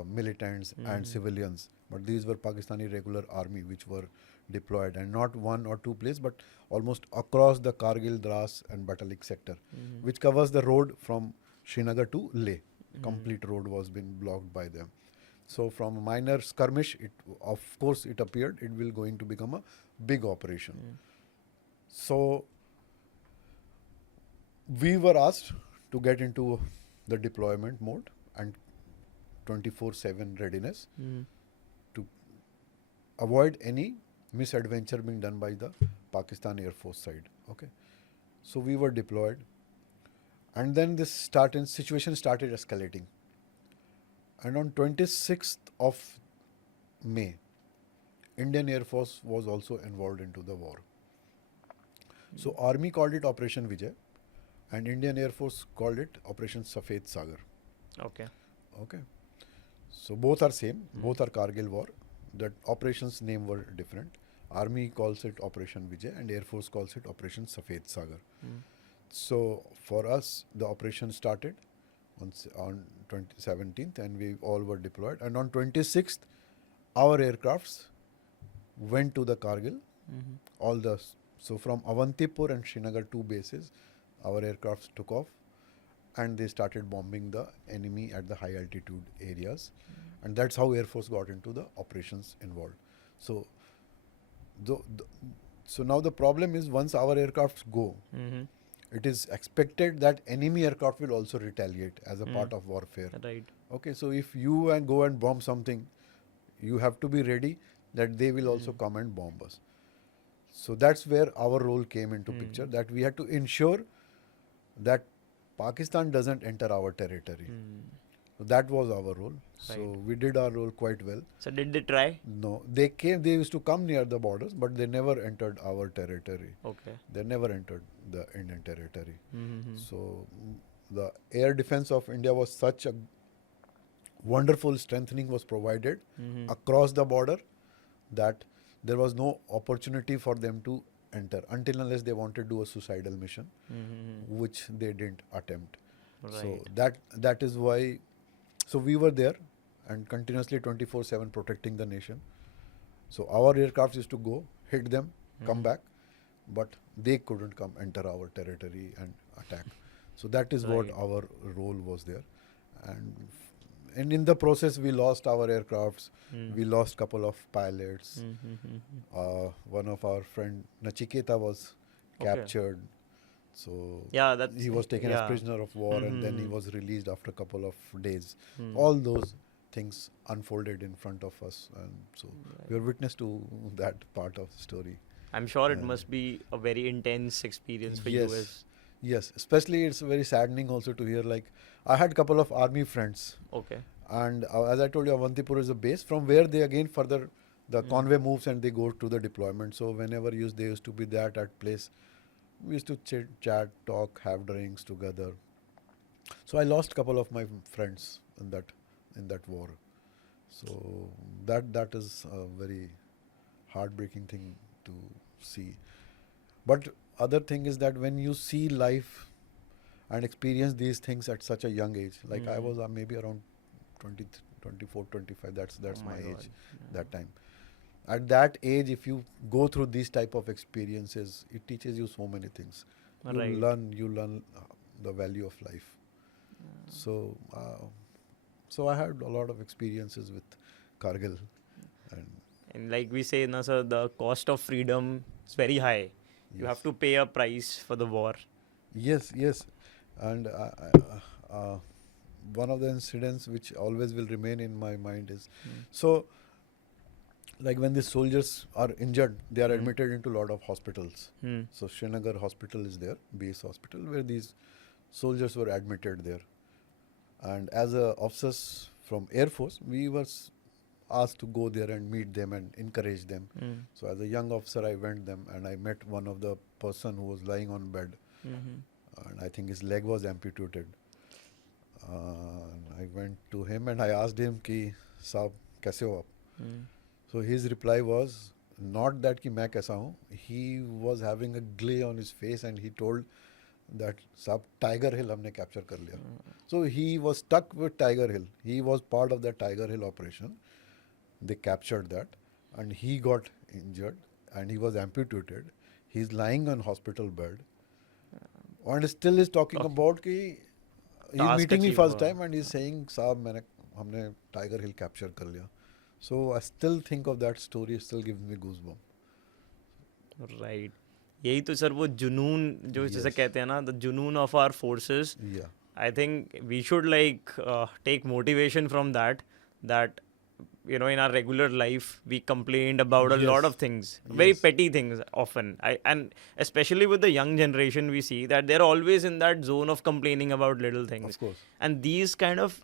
militants and civilians. But these were Pakistani regular army which were deployed, and not one or two places, but almost across the Kargil, Dras and Batalik sector, which covers the road from Srinagar to Leh. Complete road was being blocked by them. So from a minor skirmish, of course it appeared it will going to become a big operation. So we were asked to get into the deployment mode and 24/7 readiness to avoid any misadventure being done by the Pakistan Air Force side. Okay, so we were deployed, and then situation started escalating. And on 26th of May, Indian Air Force was also involved into the war. So Army called it Operation Vijay, and Indian Air Force called it Operation Safed Sagar. Okay. Okay. So both are same. Both are Kargil War. The operations name were different. Army calls it Operation Vijay, and Air Force calls it Operation Safed Sagar. So for us, the operation started on 17th, and we all were deployed. And on 26th, our aircrafts went to the Kargil. So from Avantipur and Srinagar, two bases, our aircrafts took off, and they started bombing the enemy at the high altitude areas. And that's how Air Force got into the operations involved. So so now the problem is, once our aircrafts go, it is expected that enemy aircraft will also retaliate as a part of warfare. Right. Okay, so if you go and bomb something, you have to be ready that they will also come and bomb us. So that's where our role came into picture, that we had to ensure that Pakistan doesn't enter our territory. So that was our role. So we did our role quite well. So did they try? No, they used to come near the borders, but they never entered our territory. Okay. They never entered the Indian territory. So the air defense of India was such a wonderful strengthening was provided across the border that there was no opportunity for them to enter until unless they wanted to do a suicidal mission, which they didn't attempt. So that is why. So we were there and continuously 24/7 protecting the nation. So our aircraft used to go, hit them, come back, but they couldn't come enter our territory and attack. So that is what our role was there. And in the process, we lost our aircrafts. We lost couple of pilots. One of our friend Nachiketa was captured. So he was taken as prisoner of war, and then he was released after a couple of days. All those things unfolded in front of us, and so we were witness to that part of the story. I'm sure it must be a very intense experience for you. Yes, especially it's very saddening also to hear, like, I had a couple of army friends. Okay. And as I told you, Avantipur is a base from where they again further the convoy moves and they go to the deployment. So whenever they used to be at place, we used to chat, talk, have drinks together. So I lost a couple of my friends in that war. So that is a very heartbreaking thing to see. But other thing is that when you see life and experience these things at such a young age, like I was maybe around 24, 25, that's my age that time. At that age, if you go through these type of experiences, it teaches you so many things. You learn the value of life. So I had a lot of experiences with Kargil. And like we say, sir, the cost of freedom is very high. You have to pay a price for the war. Yes. And one of the incidents which always will remain in my mind is, so like when the soldiers are injured, they are admitted into a lot of hospitals. So Srinagar hospital is there, base hospital, where these soldiers were admitted there. And as a officers from Air Force, we were asked to go there and meet them and encourage them. So as a young officer, I went them and I met one of the person who was lying on bed, and I think his leg was amputated. I went to him and I asked him कि साहब कैसे हो आप? So his reply was not that कि मैं कैसा हूँ. He was having a glare on his face and he told that साहब Tiger Hill हमने capture कर लिया. So he was stuck with Tiger Hill. He was part of the Tiger Hill operation. They captured that and he got injured and he was amputated. He's lying on hospital bed and still is talking about कि he's Task meeting me achieve first हुआ. time and he's saying साहब मैंने हमने Tiger Hill capture कर लिया. So I still think of that story. It still gives me goosebumps. Right. यही तो sir वो जुनून जो जैसे Yes. कहते हैं ना, the जुनून of our forces. Yeah. I think we should like take motivation from that. That you know, in our regular life, we complained about a lot Yes. of things, very Yes. petty things often. And especially with the young generation, we see that they're always in that zone of complaining about little things. Of course. And these kind of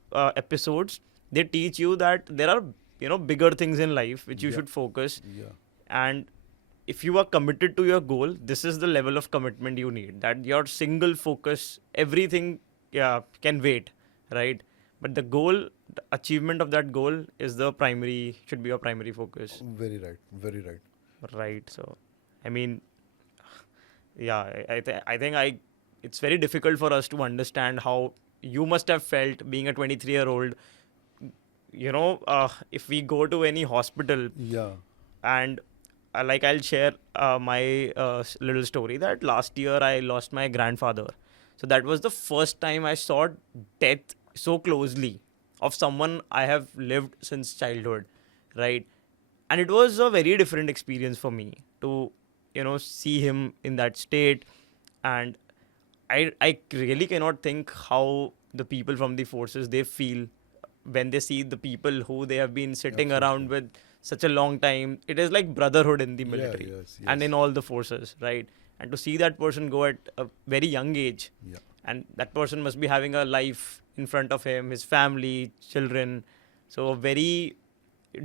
episodes, they teach you that there are, you know, bigger things in life which you Yeah. should focus. Yeah. And if you are committed to your goal, this is the level of commitment you need. That your single focus, everything, can wait, right? But the goal, the achievement of that goal is the primary, should be your primary focus, Very right. Very right. right? So, I mean, yeah, I think it's very difficult for us to understand how you must have felt being a 23-year-old. You know, if we go to any hospital Yeah. and like I'll share my little story that last year I lost my grandfather. So that was the first time I saw death so closely of someone I have lived since childhood, right? And it was a very different experience for me to, you know, see him in that state. And I really cannot think how the people from the forces they feel when they see the people who they have been sitting around Absolutely. with such a long time. It is like brotherhood in the Yeah. military Yes. and Yes. in all the forces, right? And to see that person go at a very young age, Yeah. and that person must be having a life in front of him, his family, children. So a very it,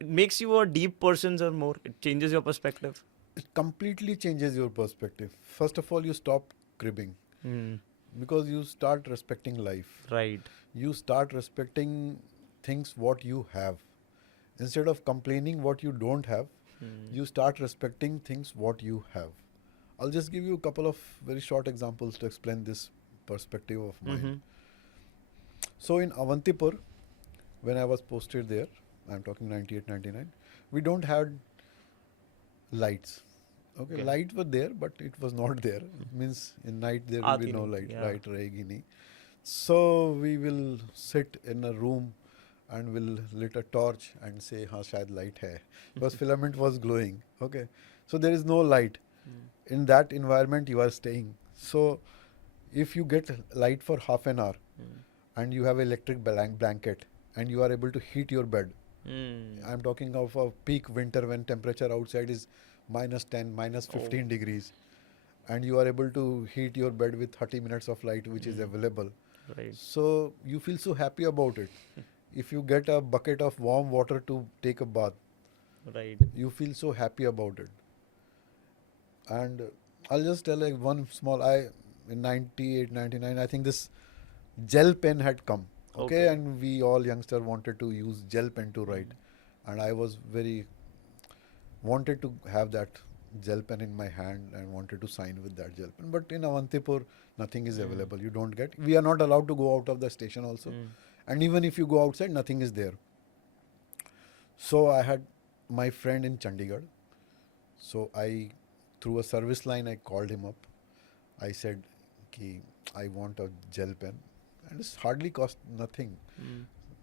it makes you a deep person or more. It changes your perspective. It completely changes your perspective. First of all, you stop cribbing because you start respecting life. Right. You start respecting things what you have. Instead of complaining what you don't have, you start respecting things what you have. I'll just give you a couple of very short examples to explain this perspective of mine. So in Avantipur, when I was posted there, I'm talking 98, 99, we don't have lights. Okay, light were there, but it was not there. Means in night there will be Aati no nahi, light. yeah. Light rahegi nahi. So we will sit in a room and will lit a torch and say, "हाँ शायद light है," because filament was glowing. Okay, so there is no light. In that environment you are staying. So if you get light for half an hour and you have electric blanket and you are able to heat your bed, I'm talking of a peak winter when temperature outside is -10, -15 degrees, and you are able to heat your bed with 30 minutes of light which is available. Right. So you feel so happy about it. If you get a bucket of warm water to take a bath, Right. you feel so happy about it. And I'll just tell like one small, in 98, 99, I think this gel pen had come. Okay, and we all youngster wanted to use gel pen to write. And I was very wanted to have that gel pen in my hand and wanted to sign with that gel pen. But in Avantipur, nothing is available. You don't get. We are not allowed to go out of the station also. And even if you go outside, nothing is there. So I had my friend in Chandigarh. So I, through a service line, I called him up. I said, Ki, I want a gel pen. And it's hardly cost nothing.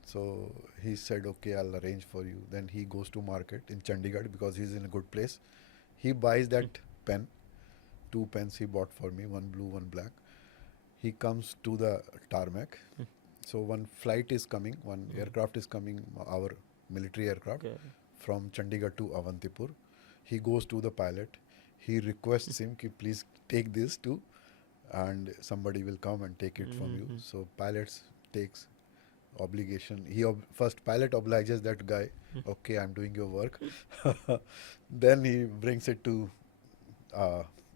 So he said, okay, I'll arrange for you. Then he goes to market in Chandigarh because he's in a good place. He buys that pen. 2 pens he bought for me, one blue, one black. He comes to the tarmac. So one flight is coming, one aircraft is coming, our military aircraft from Chandigarh to Avantipur. He goes to the pilot. He requests him, ki, please take this too, and somebody will come and take it from you. So pilots takes obligation. First pilot obliges that guy. Okay, I'm doing your work. Then he brings it to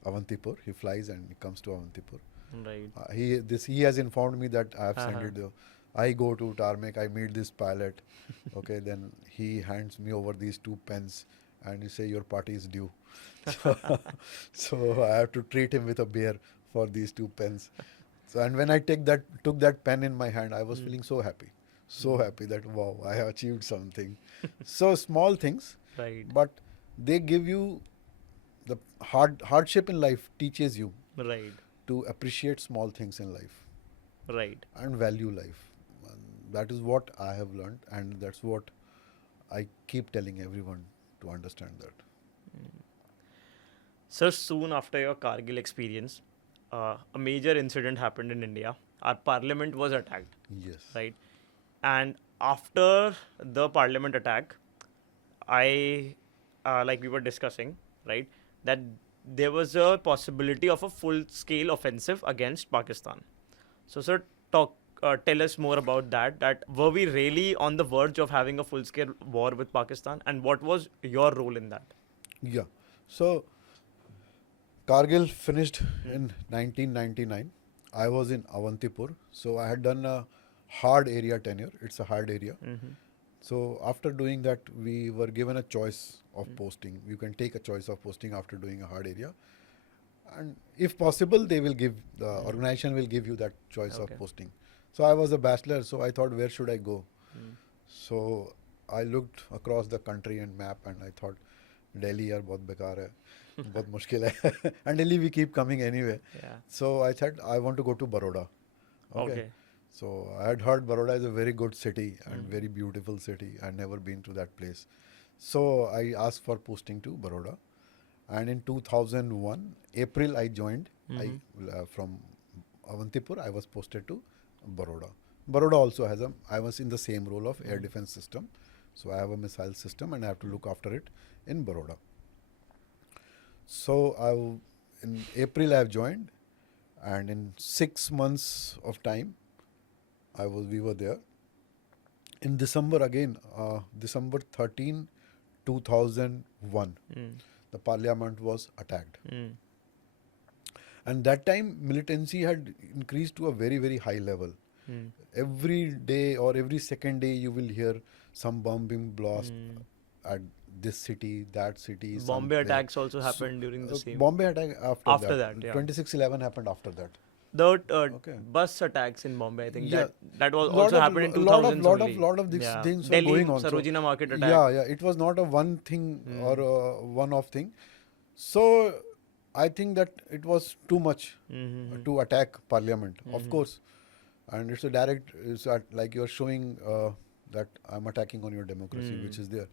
Avantipur. He flies and he comes to Avantipur. Right. He has informed me that I have sent Uh-huh. it. I go to Tarmac. I meet this pilot. Okay, then he hands me over these 2 pens and he say your party is due. So I have to treat him with a beer for these 2 pens. So and when I took that pen in my hand, I was feeling so happy, that wow, I have achieved something. So small things, Right. but they give you the hardship in life teaches you Right. to appreciate small things in life Right. and value life. And that is what I have learned, and that's what I keep telling everyone to understand that. So soon after your Kargil experience, a major incident happened in India. Our parliament was attacked, Yes. right? And after the parliament attack, like we were discussing, right, that there was a possibility of a full-scale offensive against Pakistan. So, sir, tell us more about that. That were we really on the verge of having a full-scale war with Pakistan, and what was your role in that? Yeah. So Kargil finished in 1999. I was in Avantipur, so I had done a hard area tenure. It's a hard area. So after doing that, we were given a choice of posting. You can take a choice of posting after doing a hard area, and if possible, the organization will give you that choice Okay. of posting. So I was a bachelor, so I thought, where should I go? So I looked across the country and map, and I thought, Delhi yaar bahut bekar hai, bahut mushkil hai. And Delhi we keep coming anyway. Yeah. So I said I want to go to Baroda. Okay. So I had heard Baroda is a very good city and very beautiful city. I had never been to that place. So I asked for posting to Baroda. And in 2001, April, I joined. From Avantipur, I was posted to Baroda. Baroda also I was in the same role of air defense system. So I have a missile system and I have to look after it in Baroda. So in April, I have joined. And in 6 months of time, we were there. In December again, December 13, 2001, the parliament was attacked. And that time, militancy had increased to a very, very high level. Every day or every second day, you will hear some bombing blast at this city, that city. Bombay some place. attacks also happened during the same. Bombay attack After that, yeah. 26/11 happened after that. The Okay. bus attacks in Bombay, I think Yeah. that was Lot also of- happened in lot 2000s of only. these Yeah. things were Delhi, going on. So- Sarojina Market attack. Yeah. It was not a one thing or a one-off thing. So I think that it was too much to attack parliament, of course. And it's like you're showing that I'm attacking on your democracy, which is there.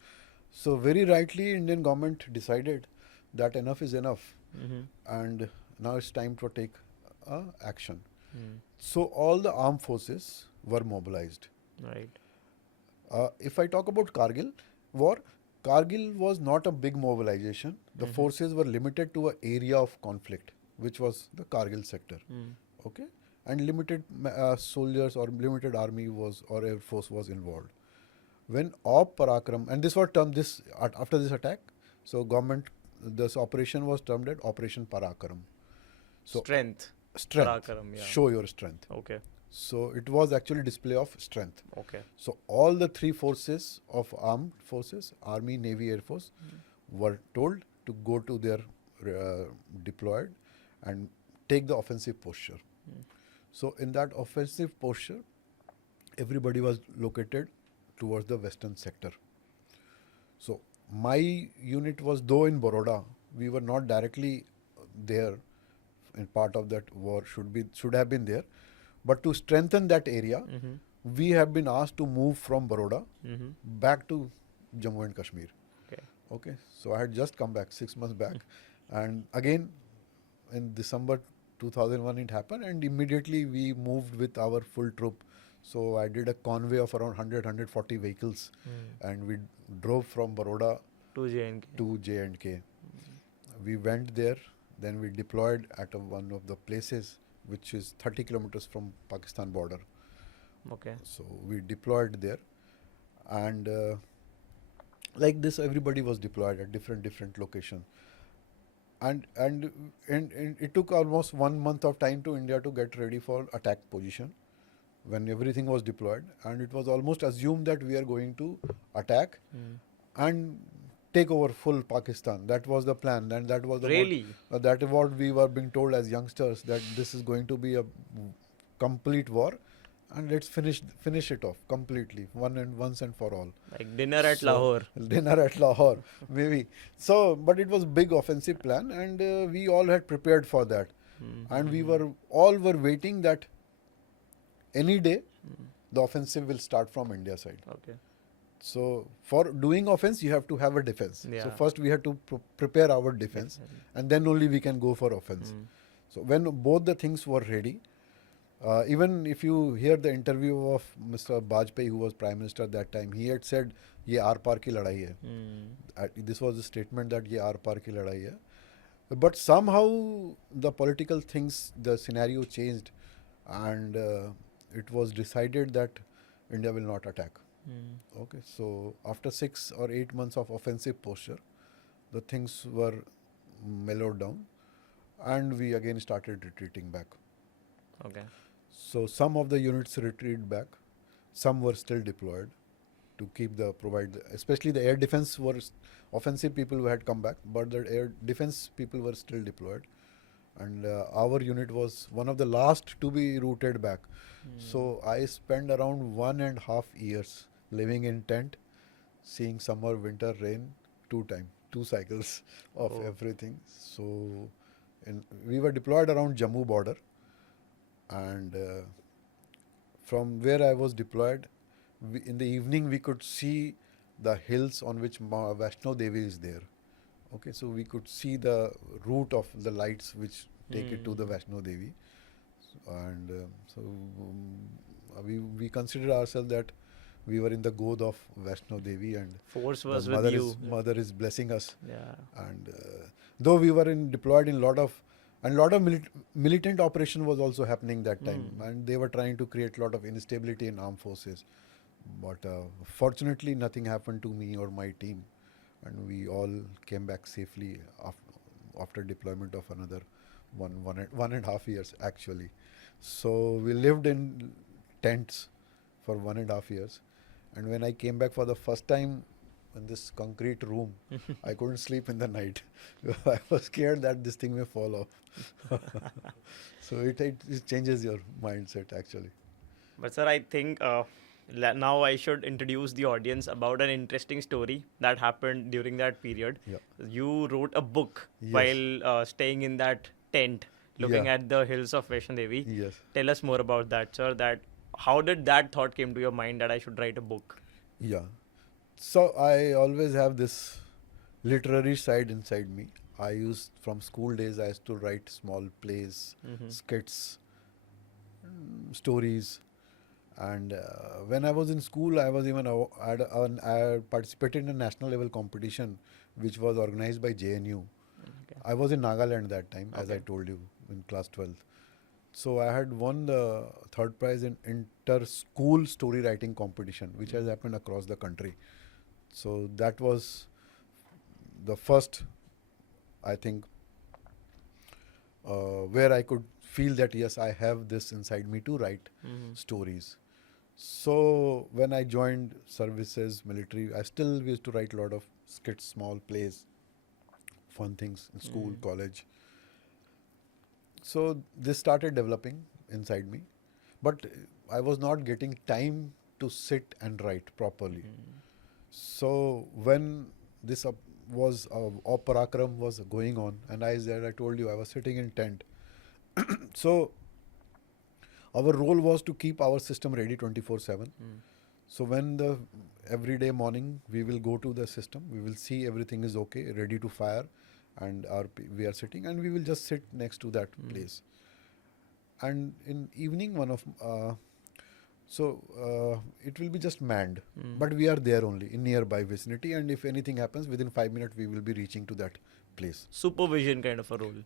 So very rightly, Indian government decided that enough is enough. And now it's time to take action. So all the armed forces were mobilized. Right. If I talk about Kargil war, Kargil was not a big mobilization. The forces were limited to an area of conflict, which was the Kargil sector. Okay, and limited soldiers or limited army or air force was involved. When Op Parakram, and this was termed after this attack, so this operation was termed as Operation Parakram. So Strength. strength, Parakaram, yeah. show your strength. Okay. So it was actually display of strength. Okay. So all the three forces of armed forces, Army, Navy, Air Force, were told to go to their deployed and take the offensive posture. So in that offensive posture, everybody was located towards the western sector. So my unit was, though in Baroda, we were not directly there in part of that war, should have been there. But to strengthen that area, we have been asked to move from Baroda back to Jammu and Kashmir. Okay. So I had just come back 6 months back. And again, in December 2001 it happened, and immediately we moved with our full troop. So I did a convoy of around 140 vehicles and we drove from Baroda To J&K. to J&K. We went there, then we deployed at one of the places which is 30 kilometers from Pakistan border. Okay. So we deployed there, and like this, everybody was deployed at different locations. And it took almost 1 month of time to India to get ready for attack position when everything was deployed, and it was almost assumed that we are going to attack and take over full Pakistan. That was the plan, and that was the Really? that is what we were being told as youngsters, that this is going to be a complete war, and let's finish it off completely, once and for all. Like dinner at So, Lahore. dinner at Lahore, maybe. So, but it was big offensive plan, and we all had prepared for that, and we were all waiting that any day the offensive will start from India side. Okay. So, for doing offense, you have to have a defense. So, Yeah. first we had to prepare our defense, and then only we can go for offense. So, when both the things were ready, even if you hear the interview of Mr. Bajpayee, who was Prime Minister at that time, he had said, "ये are पार की लड़ाई है." This was a statement that ये are पार की लड़ाई है. But somehow the political things, the scenario changed, and it was decided that India will not attack. Okay, so after 6 or 8 months of offensive posture, the things were mellowed down, and we again started retreating back. Okay. So some of the units retreated back, some were still deployed to keep especially the air defense were offensive people who had come back, but the air defense people were still deployed, and our unit was one of the last to be routed back. So I spent around 1.5 years living in tent, seeing summer, winter, rain, 2 cycles of everything. So we were deployed around Jammu border, and from where I was deployed, in the evening we could see the hills on which Vaishno Devi is there. Okay, so we could see the route of the lights which take it to the Vaishno Devi, and we consider ourselves that we were in the goad of Vaishno Devi, and Force was the with you. mother is blessing us. Yeah. And though we were deployed in lot of militant operation was also happening that time, and they were trying to create a lot of instability in armed forces. But fortunately, nothing happened to me or my team, and we all came back safely after deployment of another 1.5 years actually. So we lived in tents for 1.5 years, and when I came back for the first time in this concrete room, I couldn't sleep in the night. I was scared that this thing may fall off. So it changes your mindset actually. But sir, I think now I should introduce the audience about an interesting story that happened during that period. Yeah. You wrote a book Yes. while staying in that tent, looking Yeah. at the hills of Vaishno Devi. Yes. Tell us more about that, sir. How did that thought came to your mind that I should write a book? Yeah. So I always have this literary side inside me. From school days, I used to write small plays, skits, stories. And when I was in school, I was even I participated in a national level competition which was organized by JNU. Okay. I was in Nagaland that time, as I told you, in class 12th. So I had won the third prize in inter-school story writing competition, which has happened across the country. So that was the first, I think, where I could feel that yes, I have this inside me to write stories. So when I joined services, military, we used to write a lot of skits, small plays, fun things in school, college. So this started developing inside me, but I was not getting time to sit and write properly. So when this Parakram was going on, and I told you I was sitting in tent. So our role was to keep our system ready 24/7. So when every day morning we will go to the system, we will see everything is okay, ready to fire, and we are sitting, and we will just sit next to that place. And in evening, it will be just manned, but we are there only in nearby vicinity, and if anything happens, within 5 minutes we will be reaching to that place. Supervision kind of a role.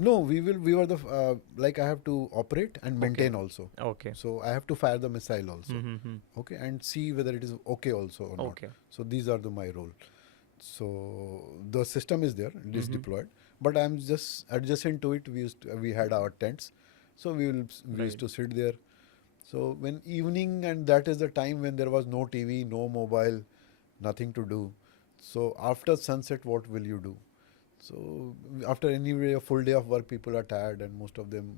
No, we were the like I have to operate and maintain also. Okay. So I have to fire the missile also. Mm-hmm. Okay, and see whether it is okay also or not. Okay. So these are my role. So the system is there, it is deployed, but I'm just adjacent to it. We had our tents, so we used to sit there. So when evening, and that is the time when there was no TV, no mobile, nothing to do. So after sunset, what will you do? So after anyway a full day of work, people are tired, and most of them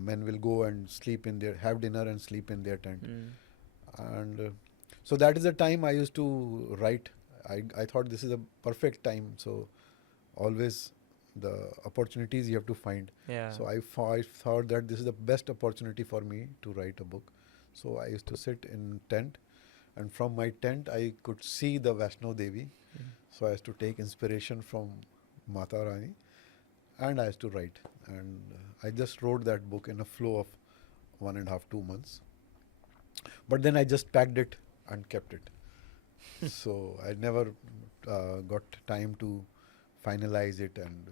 men will go and sleep in their, have dinner and sleep in their tent. And so that is the time I used to write. I thought this is a perfect time. So always the opportunities you have to find. Yeah. So I thought that this is the best opportunity for me to write a book. So I used to sit in tent, and from my tent I could see the Vaishno Devi. So I used to take inspiration from Mata Rani, and I used to write. And I just wrote that book in a flow of 1.5, 2 months. But then I just packed it and kept it. So I never got time to finalize it and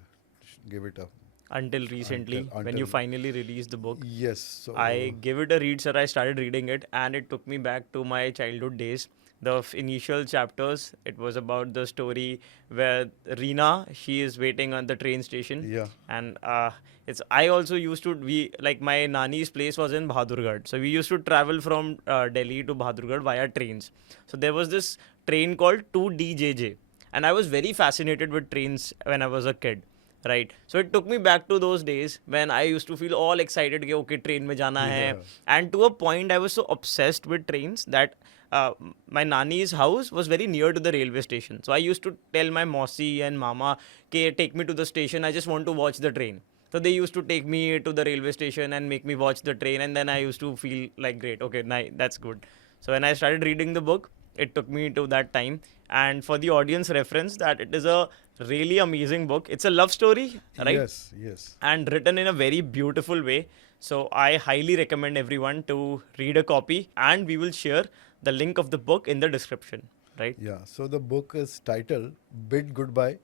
give it a. Until recently, when you finally released the book. Yes. So I gave it a read, sir. I started reading it, and it took me back to my childhood days. The initial chapters, it was about the story where Reena, she is waiting on the train station. Yeah. And I also used to, like my nani's place was in Bahadurgarh. So we used to travel from Delhi to Bahadurgarh via trains. So there was this train called 2DJJ. And I was very fascinated with trains when I was a kid. Right. So it took me back to those days when I used to feel all excited कि okay train में जाना है. And to a point I was so obsessed with trains that my nani's house was very near to the railway station. So I used to tell my mausi and mama कि take me to the station. I just want to watch the train. So they used to take me to the railway station and make me watch the train, and then I used to feel like great. Okay, that's good. So when I started reading the book, it took me to that time. And for the audience reference, that it is a really amazing book. It's a love story, right? Yes, yes. And written in a very beautiful way. So I highly recommend everyone to read a copy, and we will share the link of the book in the description, right? Yeah. So the book is titled Bid Goodbye,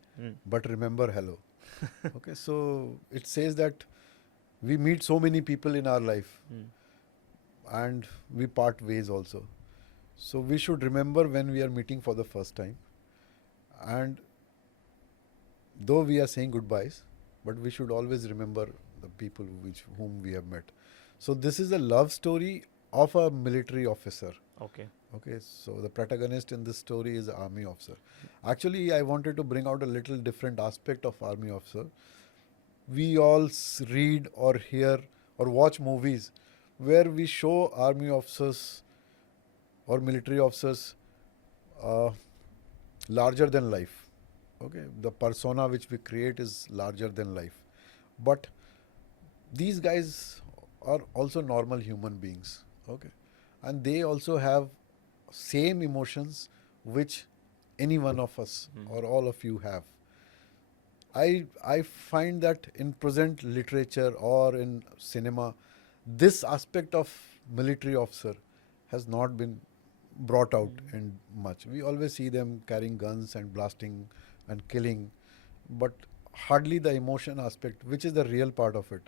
but Remember Hello. Okay. So it says that we meet so many people in our life, and we part ways also. So we should remember when we are meeting for the first time, and though we are saying goodbyes, but we should always remember the people whom we have met. So this is a love story of a military officer. Okay. Okay, so the protagonist in this story is an army officer. Actually, I wanted to bring out a little different aspect of army officer. We all read or hear or watch movies where we show army officers or military officers larger than life. Okay, the persona which we create is larger than life. But these guys are also normal human beings. Okay, and they also have same emotions which any one of us or all of you have. I find that in present literature or in cinema, this aspect of military officer has not been brought out in much. We always see them carrying guns and blasting and killing, but hardly the emotion aspect, which is the real part of it,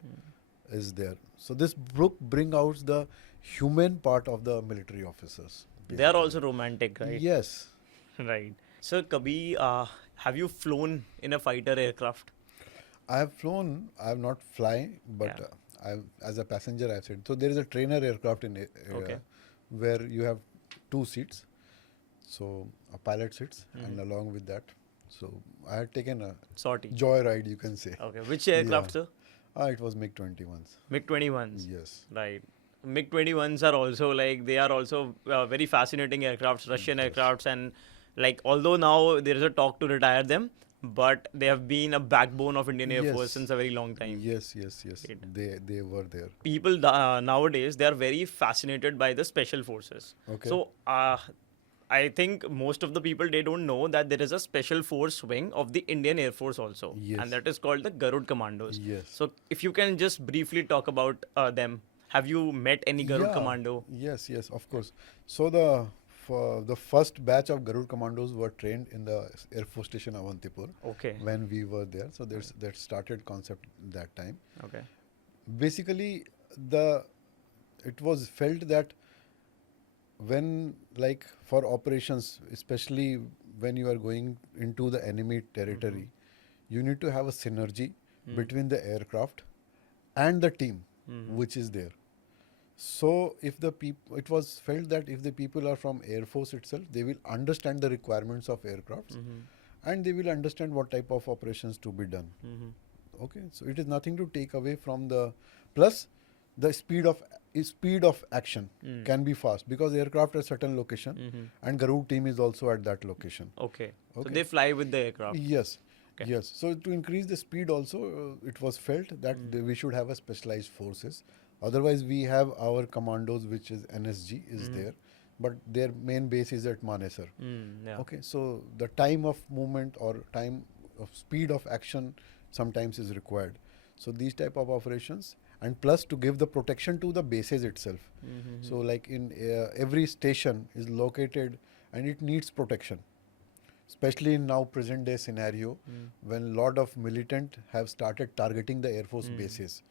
is there. So this book brings out the human part of the military officers. They are also romantic, right? Yes. Right. So, Kabhi, have you flown in a fighter aircraft? I have flown, I have not flying, but as a passenger I have said. So there is a trainer aircraft in where you have 2 seats. So a pilot sits and along with that. So I had taken a Sortie. joyride, you can say. Okay. Which aircraft, sir? It was MiG-21s. MiG-21s? Yes. Right. MiG-21s are also like, they are also very fascinating aircrafts, Russian aircrafts, and like, although now there is a talk to retire them, but they have been a backbone of Indian Air Force since a very long time. Yes. They were there. People nowadays, they are very fascinated by the special forces. Okay. So I think most of the people, they don't know that there is a special force wing of the Indian Air Force also. Yes. And that is called the Garud Commandos. Yes. So if you can just briefly talk about them. Have you met any Garud Commando? Yes, of course. So the the first batch of Garud Commandos were trained in the Air Force Station Avantipur Okay. when we were there. So that started concept that time. Okay. Basically, it was felt that when, like, for operations, especially when you are going into the enemy territory, you need to have a synergy between the aircraft and the team which is there. So if the people, it was felt that if the people are from Air Force itself, they will understand the requirements of aircrafts and they will understand what type of operations to be done. Okay, so it is nothing to take away from the, plus the speed of action can be fast because aircraft at certain location and Garud team is also at that location. Okay. So Okay. they fly with the aircraft. Yes. Okay. Yes. So to increase the speed also, it was felt that we should have a specialized forces. Otherwise, we have our commandos, which is NSG, is there, but their main base is at Manesar. Yeah. Okay. So the time of movement or time of speed of action sometimes is required. So these type of operations, and plus to give the protection to the bases itself. So like in every station is located and it needs protection. Especially in now present day scenario when lot of militant have started targeting the Air Force bases.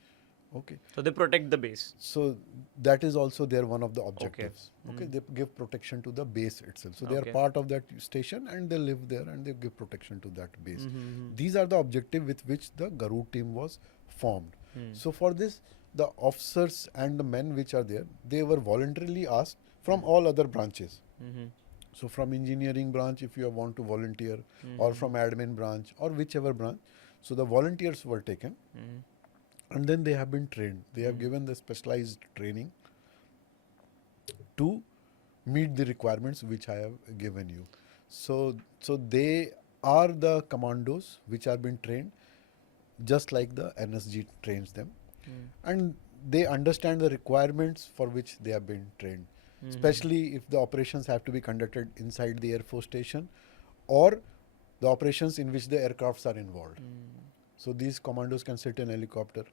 Okay. So they protect the base. So that is also their one of the objectives. Okay. They give protection to the base itself. So they are part of that station and they live there and they give protection to that base. These are the objective with which the Garud team was formed. So for this, the officers and the men which are there, they were voluntarily asked from all other branches. So from engineering branch, if you want to volunteer, or from admin branch, or whichever branch. So the volunteers were taken, and then they have been trained. They have given the specialized training to meet the requirements which I have given you. So they are the commandos which are been trained, just like the NSG trains them, and they understand the requirements for which they have been trained. Especially if the operations have to be conducted inside the Air Force Station or the operations in which the aircrafts are involved. So these commandos can sit in helicopter,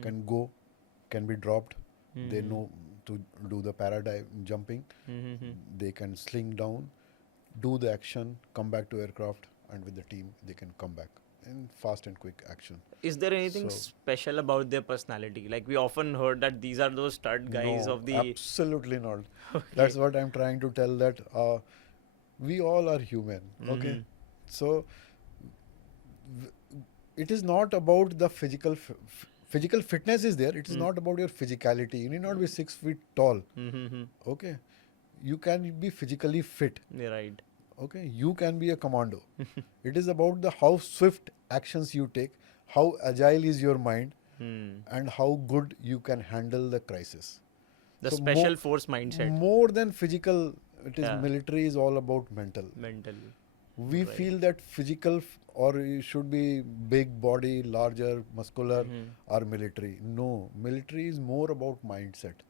can go, can be dropped. They know to do the paradigm jumping. They can sling down, do the action, come back to aircraft, and with the team they can come back in fast and quick action. Is there anything So- special about their personality? Like we often heard that these are those stud guys No, of the. absolutely not. That's what I'm trying to tell, that we all are human. Okay, so it is not about the physical fitness is there. It is not about your physicality. You need not be 6 feet tall. Okay, you can be physically fit. Yeah, right. Okay, you can be a commando. It is about the how swift actions you take, how agile is your mind, and how good you can handle the crisis. The So special force mindset. More than physical, it is Yeah. military is all about mental. Mental. We Right. feel that physical or you should be big body, larger, muscular, or military. No, military is more about mindset.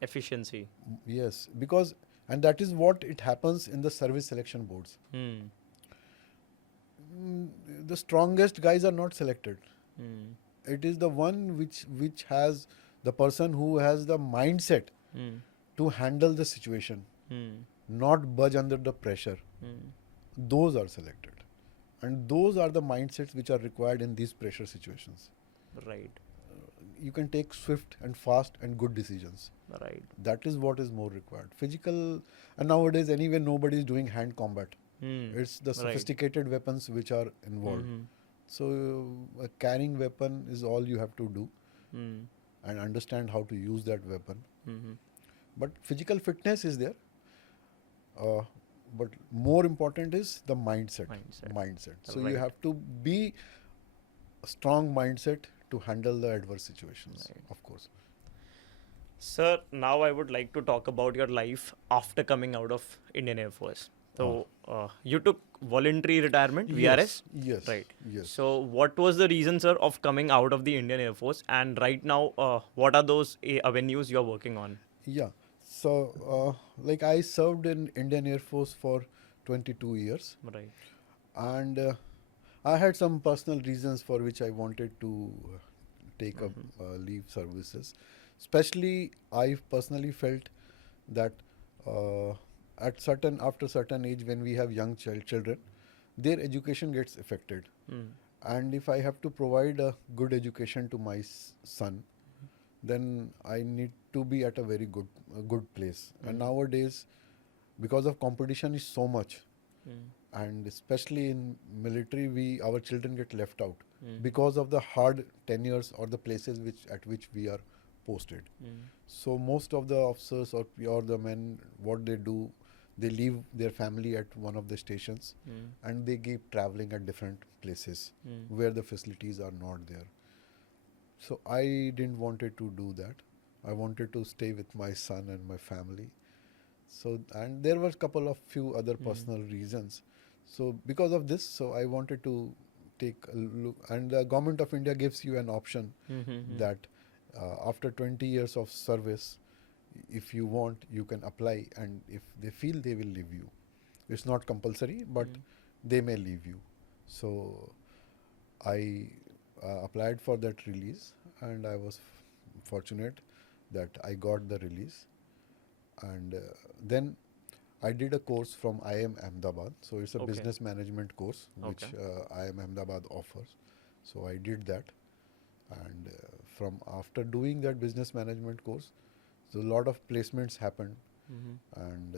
Efficiency. Yes, because, and that is what it happens in the service selection boards. The strongest guys are not selected. It is the one which has the person who has the mindset to handle the situation, not budge under the pressure. Those are selected, and those are the mindsets which are required in these pressure situations. Right. You can take swift and fast and good decisions. Right. That is what is more required. Physical, and nowadays anyway nobody is doing hand combat. It's the Right. sophisticated weapons which are involved. So a carrying weapon is all you have to do and understand how to use that weapon. But physical fitness is there. But more important is the mindset. So you Right. have to be a strong mindset to handle the adverse situations, of course. Sir, now I would like to talk about your life after coming out of Indian Air Force. So you took voluntary retirement, VRS? Yes. Right. Yes. So what was the reason, sir, of coming out of the Indian Air Force? And right now, what are those avenues you're working on? Yeah. So, like I served in Indian Air Force for 22 years. Right. And I had some personal reasons for which I wanted to take up leave services. Especially, I personally felt that after certain age, when we have young children, their education gets affected. And if I have to provide a good education to my son, then I need to be at a very good place. And nowadays, because of competition is so much, and especially in military, our children get left out because of the hard tenures or the places at which we are posted. So most of the officers or the men, what they do, they leave their family at one of the stations and they keep traveling at different places where the facilities are not there. So I didn't wanted to do that. I wanted to stay with my son and my family. So, and there were few other personal reasons. So because of this, so I wanted to take a look, and the government of India gives you an option that after 20 years of service, if you want, you can apply, and if they feel, they will leave you. It's not compulsory, but they may leave you. So I applied for that release, and I was fortunate that I got the release. And then I did a course from IIM Ahmedabad. So it's a business management course which IIM Ahmedabad offers. So I did that, and from after doing that business management course, so a lot of placements happened, and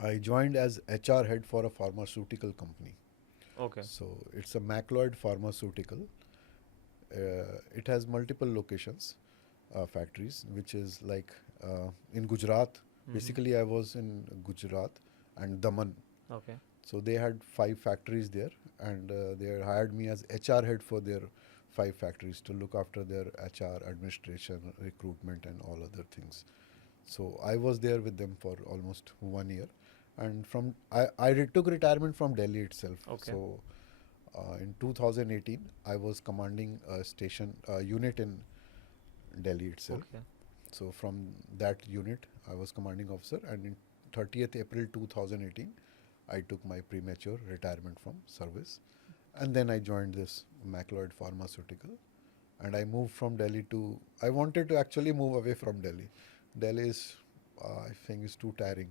I joined as HR head for a pharmaceutical company. Okay. So it's a Macleod pharmaceutical. It has multiple locations, factories, which is like in Gujarat. Basically, I was in Gujarat and Daman. Okay. So they had 5 factories there, and they hired me as HR head for their 5 factories to look after their HR, administration, recruitment, and all other things. So I was there with them for almost 1 year, and I took retirement from Delhi itself. Okay. So in 2018, I was commanding a unit in Delhi itself. Okay. So from that unit, I was commanding officer, and in 30th April 2018, I took my premature retirement from service, and then I joined this Macleod Pharmaceutical, and I moved from Delhi to. I wanted to actually move away from Delhi. Delhi is, I think, is too tiring.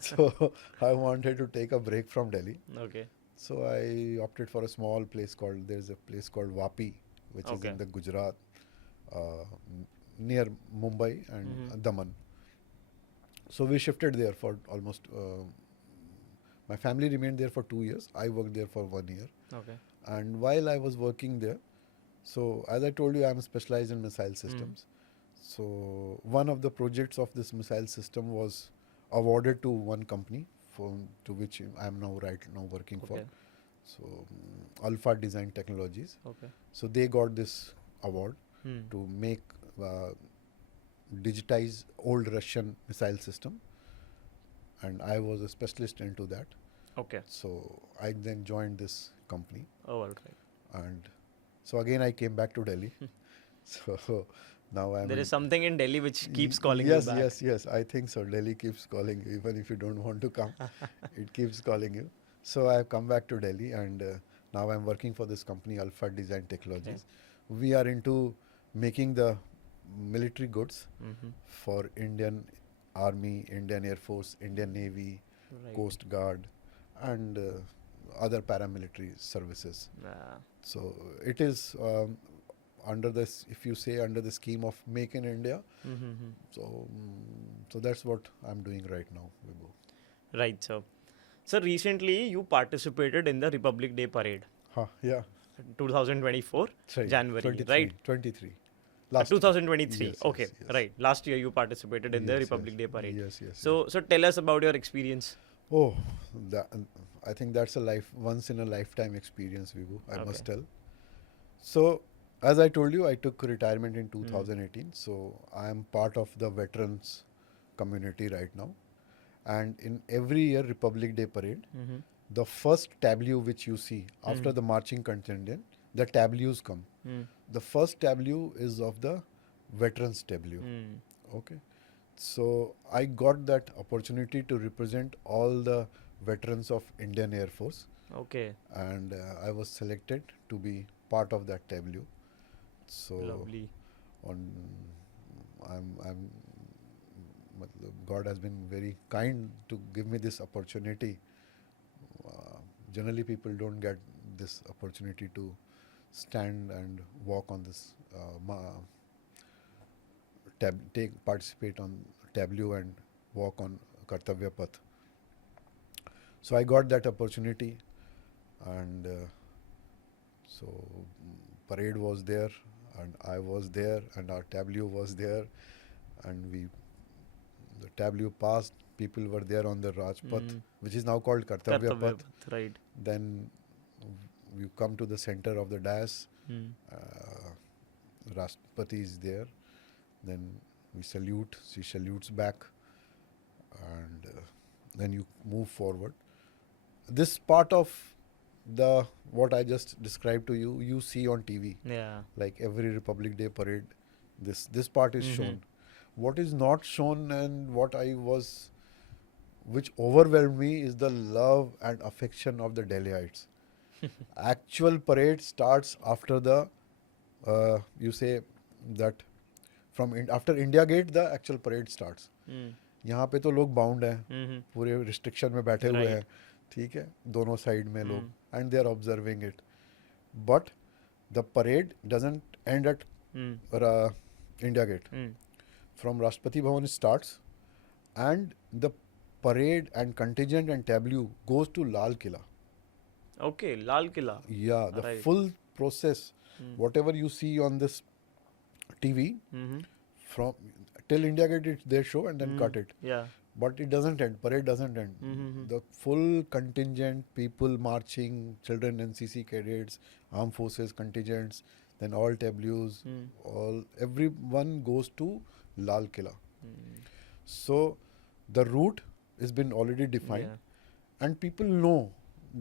So I wanted to take a break from Delhi. Okay. So I opted for a small place there's a place called Vapi, which is in the Gujarat, near Mumbai and Daman. So we shifted there for almost, my family remained there for 2 years. I worked there for 1 year. Okay. And while I was working there, so as I told you, I'm specialized in missile systems. So one of the projects of this missile system was awarded to one company to which I'm right now working for. So Alpha Design Technologies. Okay. So they got this award to make digitize old Russian missile system, and I was a specialist into that. Okay. So I then joined this company. Oh, all right. And so again I came back to Delhi. So now I'm. There is something in Delhi which keeps calling you back. Yes. I think so. Delhi keeps calling you, even if you don't want to come. It keeps calling you. So I've come back to Delhi, and now I'm working for this company, Alpha Design Technologies. Okay. We are into making the military goods for Indian Army, Indian Air Force, Indian Navy, Coast Guard, and other paramilitary services. So it is under this, if you say, under the scheme of Make in India. So that's what I'm doing right now, Vibhu. Right, sir. So recently you participated in the Republic Day parade. Yeah. 2024, right. January, 23, right? 23. 2023. Yes, okay, yes. Right. Last year you participated in the Republic Day parade. Yes. So tell us about your experience. Oh, I think that's a once in a lifetime experience, Vibhu, I must tell. So, as I told you, I took retirement in 2018. So, I am part of the veterans community right now. And in every year Republic Day parade, the first tableau which you see after the marching contingent, the tableaus come. The first tableau is of the veterans tableau. Okay. So I got that opportunity to represent all the veterans of Indian Air Force. Okay. And I was selected to be part of that tableau. So lovely. I'm God has been very kind to give me this opportunity. Generally, people don't get this opportunity to stand and walk on this, participate on tableau and walk on Kartavya Path. So I got that opportunity, and so parade was there, and I was there, and our tableau was there, and the tableau passed. People were there on the Rajpath, which is now called Kartavya Path. Right. Then we come to the center of the dais. Rashtrapati is there. Then we salute. She salutes back, and then you move forward. This part of the what I just described to you, you see on TV. Yeah. Like every Republic Day parade, this part is shown. What is not shown, and which overwhelmed me, is the love and affection of the Delhiites. Actual parade starts after the, you say that after India Gate, the actual parade starts. यहाँ पे तो लोग bound हैं, पूरे restriction में बैठे हुए हैं, ठीक है, दोनों साइड में लोग, and they are observing it. But the parade doesn't end at India Gate. From Rashtrapati Bhavan it starts, and the parade and contingent and tableau goes to Lal Killa. Okay, Lal Killa. Yeah, the full process, whatever you see on this TV, from till India Gate, they show and then cut it. Yeah. But it doesn't end. Parade doesn't end. The full contingent, people marching, children, NCC cadets, armed forces contingents, then all tableaus, everyone goes to Lal Killa. So the route has been already defined, and people know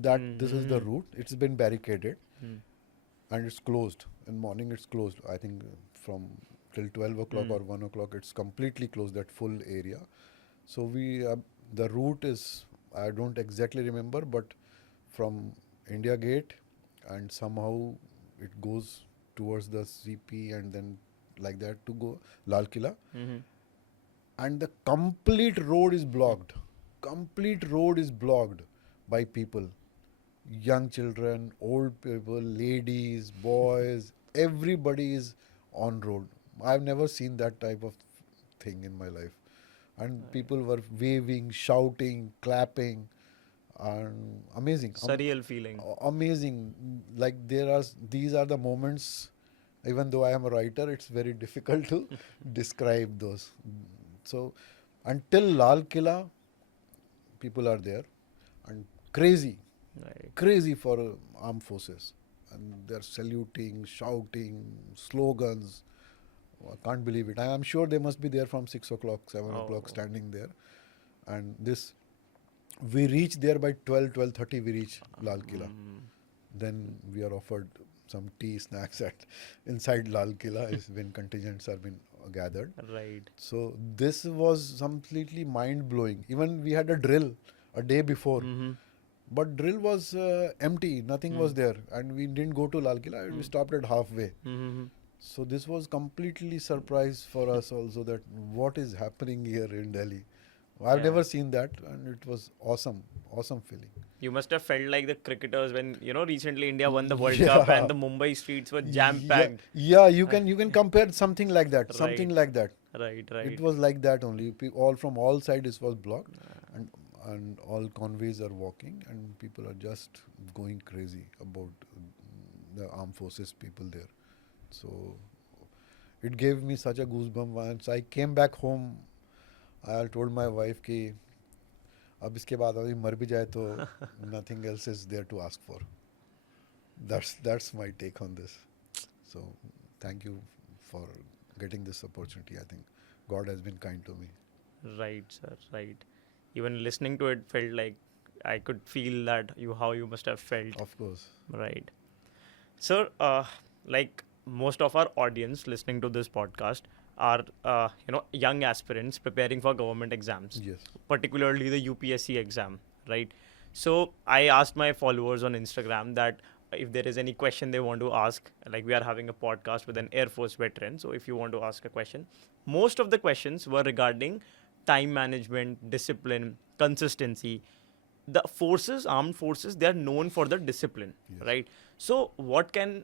that this is the route. It's been barricaded, and it's closed. In morning it's closed. I think from till 12 o'clock or 1 o'clock it's completely closed, that full area. So the route is, I don't exactly remember, but from India Gate, and somehow it goes towards the CP, and then like that to go Lal Killa. And the complete road is blocked. Complete road is blocked by people. Young children, old people, ladies, boys, everybody is on road. I've never seen that type of thing in my life. And people were waving, shouting, clapping, and amazing. Surreal feeling. Amazing. Like these are the moments, even though I am a writer, it's very difficult to describe those. So until Lal Killa, people are there, and crazy for armed forces. And they're saluting, shouting, slogans. I can't believe it. I am sure they must be there from 6 o'clock, 7 o'clock standing there. And we reach there by 12:30 we reach Lal Killa. Then we are offered some tea, snacks inside Lal Killa when contingents are been gathered. Right. So this was completely mind-blowing. Even we had a drill a day before. But drill was empty. Nothing was there. And we didn't go to Lal Killa. We stopped at halfway. So this was completely surprise for us also, that what is happening here in Delhi. I've never seen that, and it was awesome feeling. You must have felt like the cricketers when, recently India won the World Cup and the Mumbai streets were jam-packed. Yeah, you can compare something like that. Something like that. Right. It was like that only. All from all sides it was blocked, and all convoys are walking, and people are just going crazy about the armed forces people there. So it gave me such a goosebump. Once I came back home, I told my wife कि अब इसके बाद अभी मर भी जाए तो nothing else is there to ask for. That's my take on this. So thank you for getting this opportunity. I think God has been kind to me. Right, sir. Right. Even listening to it felt like I could feel that how you must have felt. Of course. Right. Sir, like most of our audience listening to this podcast are young aspirants preparing for government exams. Yes. Particularly the UPSC exam, right? So I asked my followers on Instagram that if there is any question they want to ask, like we are having a podcast with an Air Force veteran, so if you want to ask a question, most of the questions were regarding time management, discipline, consistency. The forces, armed forces, they are known for the discipline, right? So, what can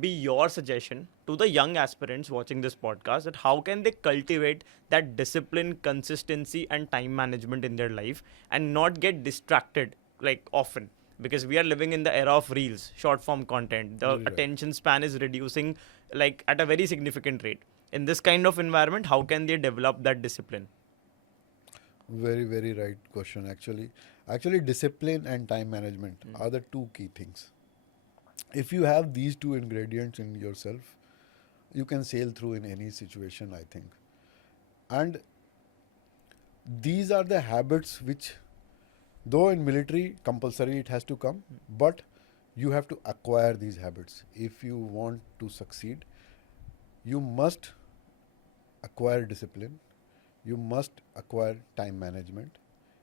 be your suggestion to the young aspirants watching this podcast, that how can they cultivate that discipline, consistency, and time management in their life and not get distracted like often? Because we are living in the era of reels, short form content. The Right. attention span is reducing like at a very significant rate. In this kind of environment, how can they develop that discipline? Very, very right question actually. Actually, discipline and time management are the two key things. If you have these two ingredients in yourself, you can sail through in any situation, I think. And these are the habits which, though in military compulsory it has to come, but you have to acquire these habits. If you want to succeed, you must acquire discipline, you must acquire time management.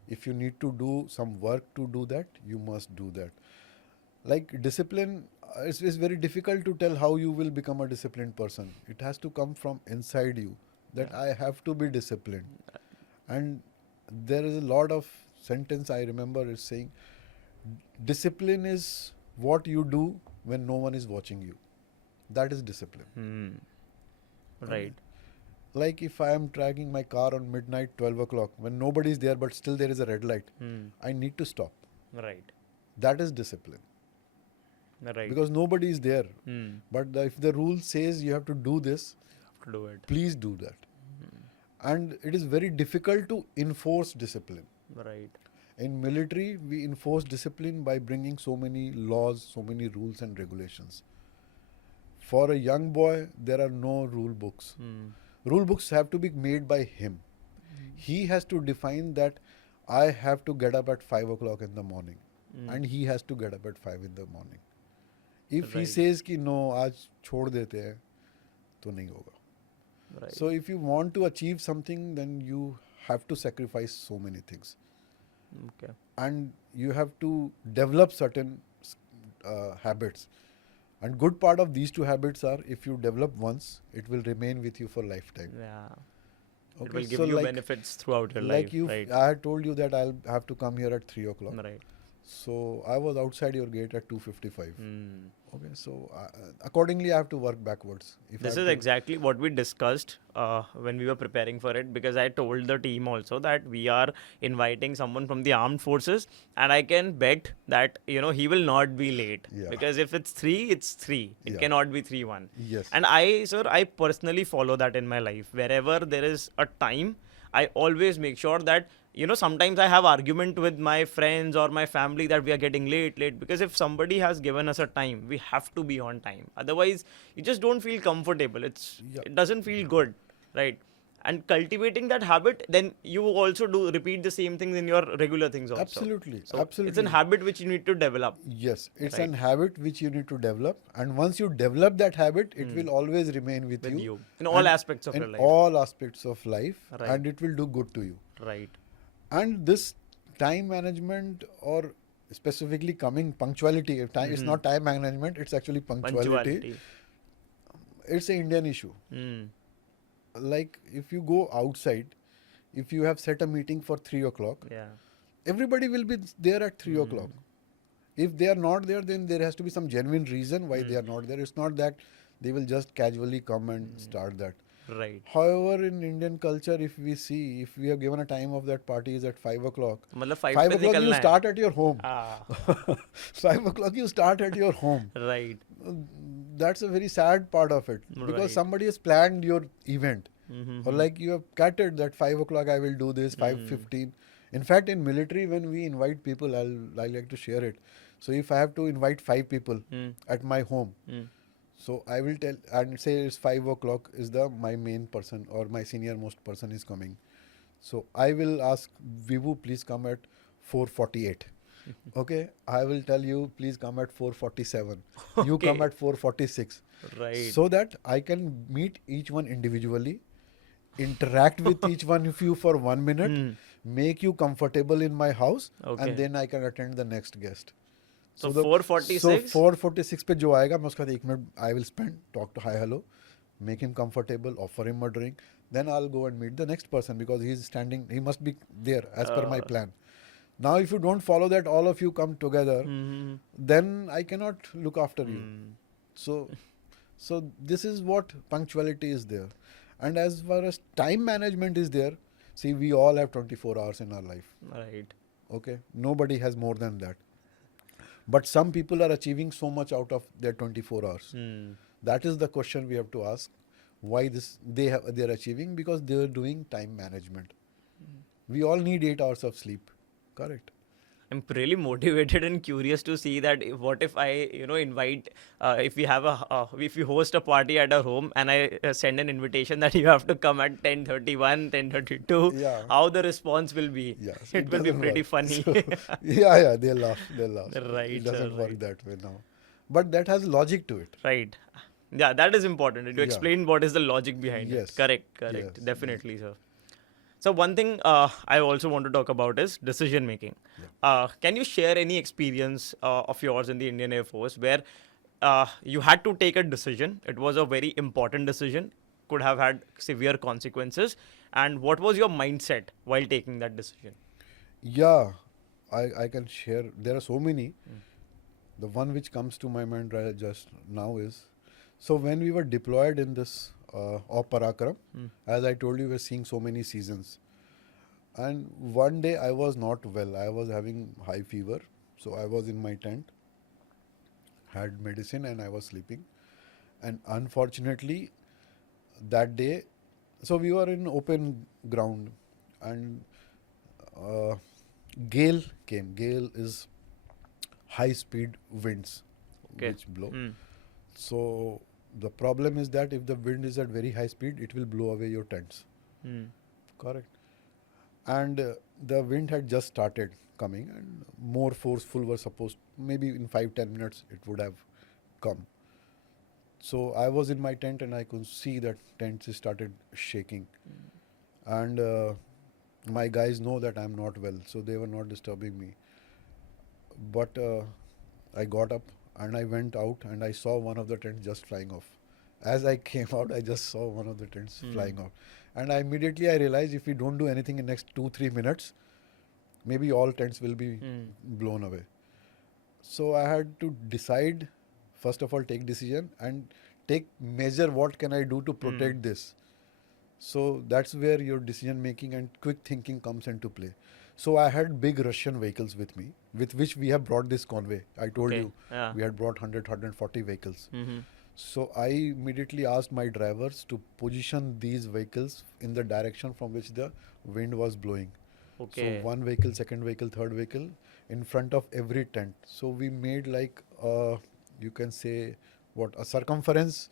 If you need to do some work to do that, you must do that. Like discipline, it's very difficult to tell how you will become a disciplined person. It has to come from inside you, that I have to be disciplined. And there is a lot of sentence I remember is saying, discipline is what you do when no one is watching you. That is discipline. Right. Like if I am dragging my car on midnight, 12 o'clock, when nobody is there but still there is a red light, I need to stop. Right. That is discipline. Right. Because nobody is there. But if the rule says you have to do this, to do it. please do that. And it is very difficult to enforce discipline. Right. In military, we enforce discipline by bringing so many laws, so many rules and regulations. For a young boy, there are no rule books. Rule books have to be made by him. He has to define that I have to get up at 5 o'clock in the morning. And he has to get up at 5 in the morning. If he Right. says कि no, आज छोड़ देते हैं, तो नहीं होगा. Right. So if you want to achieve something, then you have to sacrifice so many things. Okay. And you have to develop certain habits. And good part of these two habits are, if you develop once, it will remain with you for lifetime. Yeah. It Okay, will give so you like- benefits throughout your Like life. you, Right. I had told you that I'll have to come here at 3 o'clock. Right. So I was outside your gate at 2:55. Hmm. Okay, so accordingly I have to work backwards. If I This have is to- exactly what we discussed when we were preparing for it, because I told the team also that we are inviting someone from the armed forces, and I can bet that he will not be late. Yeah. Because if it's 3, it's 3. It Yeah. cannot be 3-1. Yes. And I personally follow that in my life. Wherever there is a time, I always make sure that sometimes I have argument with my friends or my family that we are getting late, because if somebody has given us a time, we have to be on time. Otherwise, you just don't feel comfortable. Yeah. It doesn't feel good, right? And cultivating that habit, then you also repeat the same things in your regular things also. Absolutely, So absolutely. it's a habit which you need to develop. Yes, it's Right. an habit which you need to develop, and once you develop that habit, it will always remain with With you. you. In all and aspects of in your life. all aspects of life, Right. and it will do good to you. Right. And this time management, or specifically coming punctuality, if time, it's not time management, it's actually punctuality. It's an Indian issue. Mm. Like if you go outside, if you have set a meeting for 3 o'clock, Yeah. everybody will be there at 3 o'clock. If they are not there, then there has to be some genuine reason why they are not there. It's not that they will just casually come and start that. Right. However, in Indian culture, if we see, if we have given a time of that party is at 5 o'clock, मतलब 5 5 पे o'clock you निकलना है. start at your home. Ah. 5 o'clock you start at your home. Right. That's a very sad part of it, because Right. somebody has planned your event. Mhm. Or like you have catered that 5 o'clock I will do this, 5:15. In fact, in military, when we invite people, I like to share it. So if I have to invite 5 people at my home, so I will tell and say it's 5 o'clock is my main person or my senior most person is coming. So I will ask Vivu, please come at 4:48. Okay, I will tell you, please come at 4:47. You come Okay. at 4:46. Right. So that I can meet each one individually, interact with each one of you for 1 minute, make you comfortable in my house, Okay. and then I can attend the next guest. So the- 4:46? So 4:46 पे जो आएगा मैं उसका 1 minute I will spend, talk to hi hello, make him comfortable, offer him a drink, then I'll go and meet the next person because he's standing, he must be there as per my plan. Now, if you don't follow that, all of you come together, then I cannot look after you. So, so this is what punctuality is there. And as far as time management is there, see, we all have 24 hours in our life. Right. Okay, nobody has more than that. But some people are achieving so much out of their 24 hours. That is the question we have to ask. Why they are achieving? Because they are doing time management. We all need 8 hours of sleep. Correct. I'm really motivated and curious to see that what if I, invite, if we have if we host a party at our home and I send an invitation that you have to come at 10:31, 10:32, Yeah. how the response will be. Yeah, so it will be doesn't pretty work. funny. So, yeah, they'll laugh. Right, It sir, doesn't work right. that way now. But that has logic to it. Right. Yeah, that is important. To Yeah. explain what is the logic behind Yes. it. Correct. Yes. Definitely, sir. So one thing I also want to talk about is decision making. Can you share any experience of yours in the Indian Air Force where you had to take a decision? It was a very important decision, could have had severe consequences. And what was your mindset while taking that decision? Yeah, I can share. There are so many. The one which comes to my mind right just now is, so when we were deployed in this Op Parakram, as I told you, we were seeing so many seasons. And one day I was not well. I was having high fever. So I was in my tent, had medicine and I was sleeping. And unfortunately, that day, so we were in open ground and gale came. Gale is high speed winds which blow. So the problem is that if the wind is at very high speed, it will blow away your tents. Correct. And the wind had just started coming and more forceful were supposed, maybe in 5-10 minutes it would have come. So I was in my tent and I could see that tents started shaking. And my guys know that I'm not well, so they were not disturbing me. But I got up and I went out and I saw one of the tents just flying off. As I came out, I just saw one of the tents flying off. And I realized if we don't do anything in next 2-3 minutes, maybe all tents will be blown away. So I had to decide, first of all, take decision and take measure what can I do to protect this. So that's where your decision making and quick thinking comes into play. So I had big Russian vehicles with me, with which we have brought this convoy. I told you, we had brought 140 vehicles. So I immediately asked my drivers to position these vehicles in the direction from which the wind was blowing. So one vehicle, second vehicle, third vehicle in front of every tent. So we made like, you can say, a circumference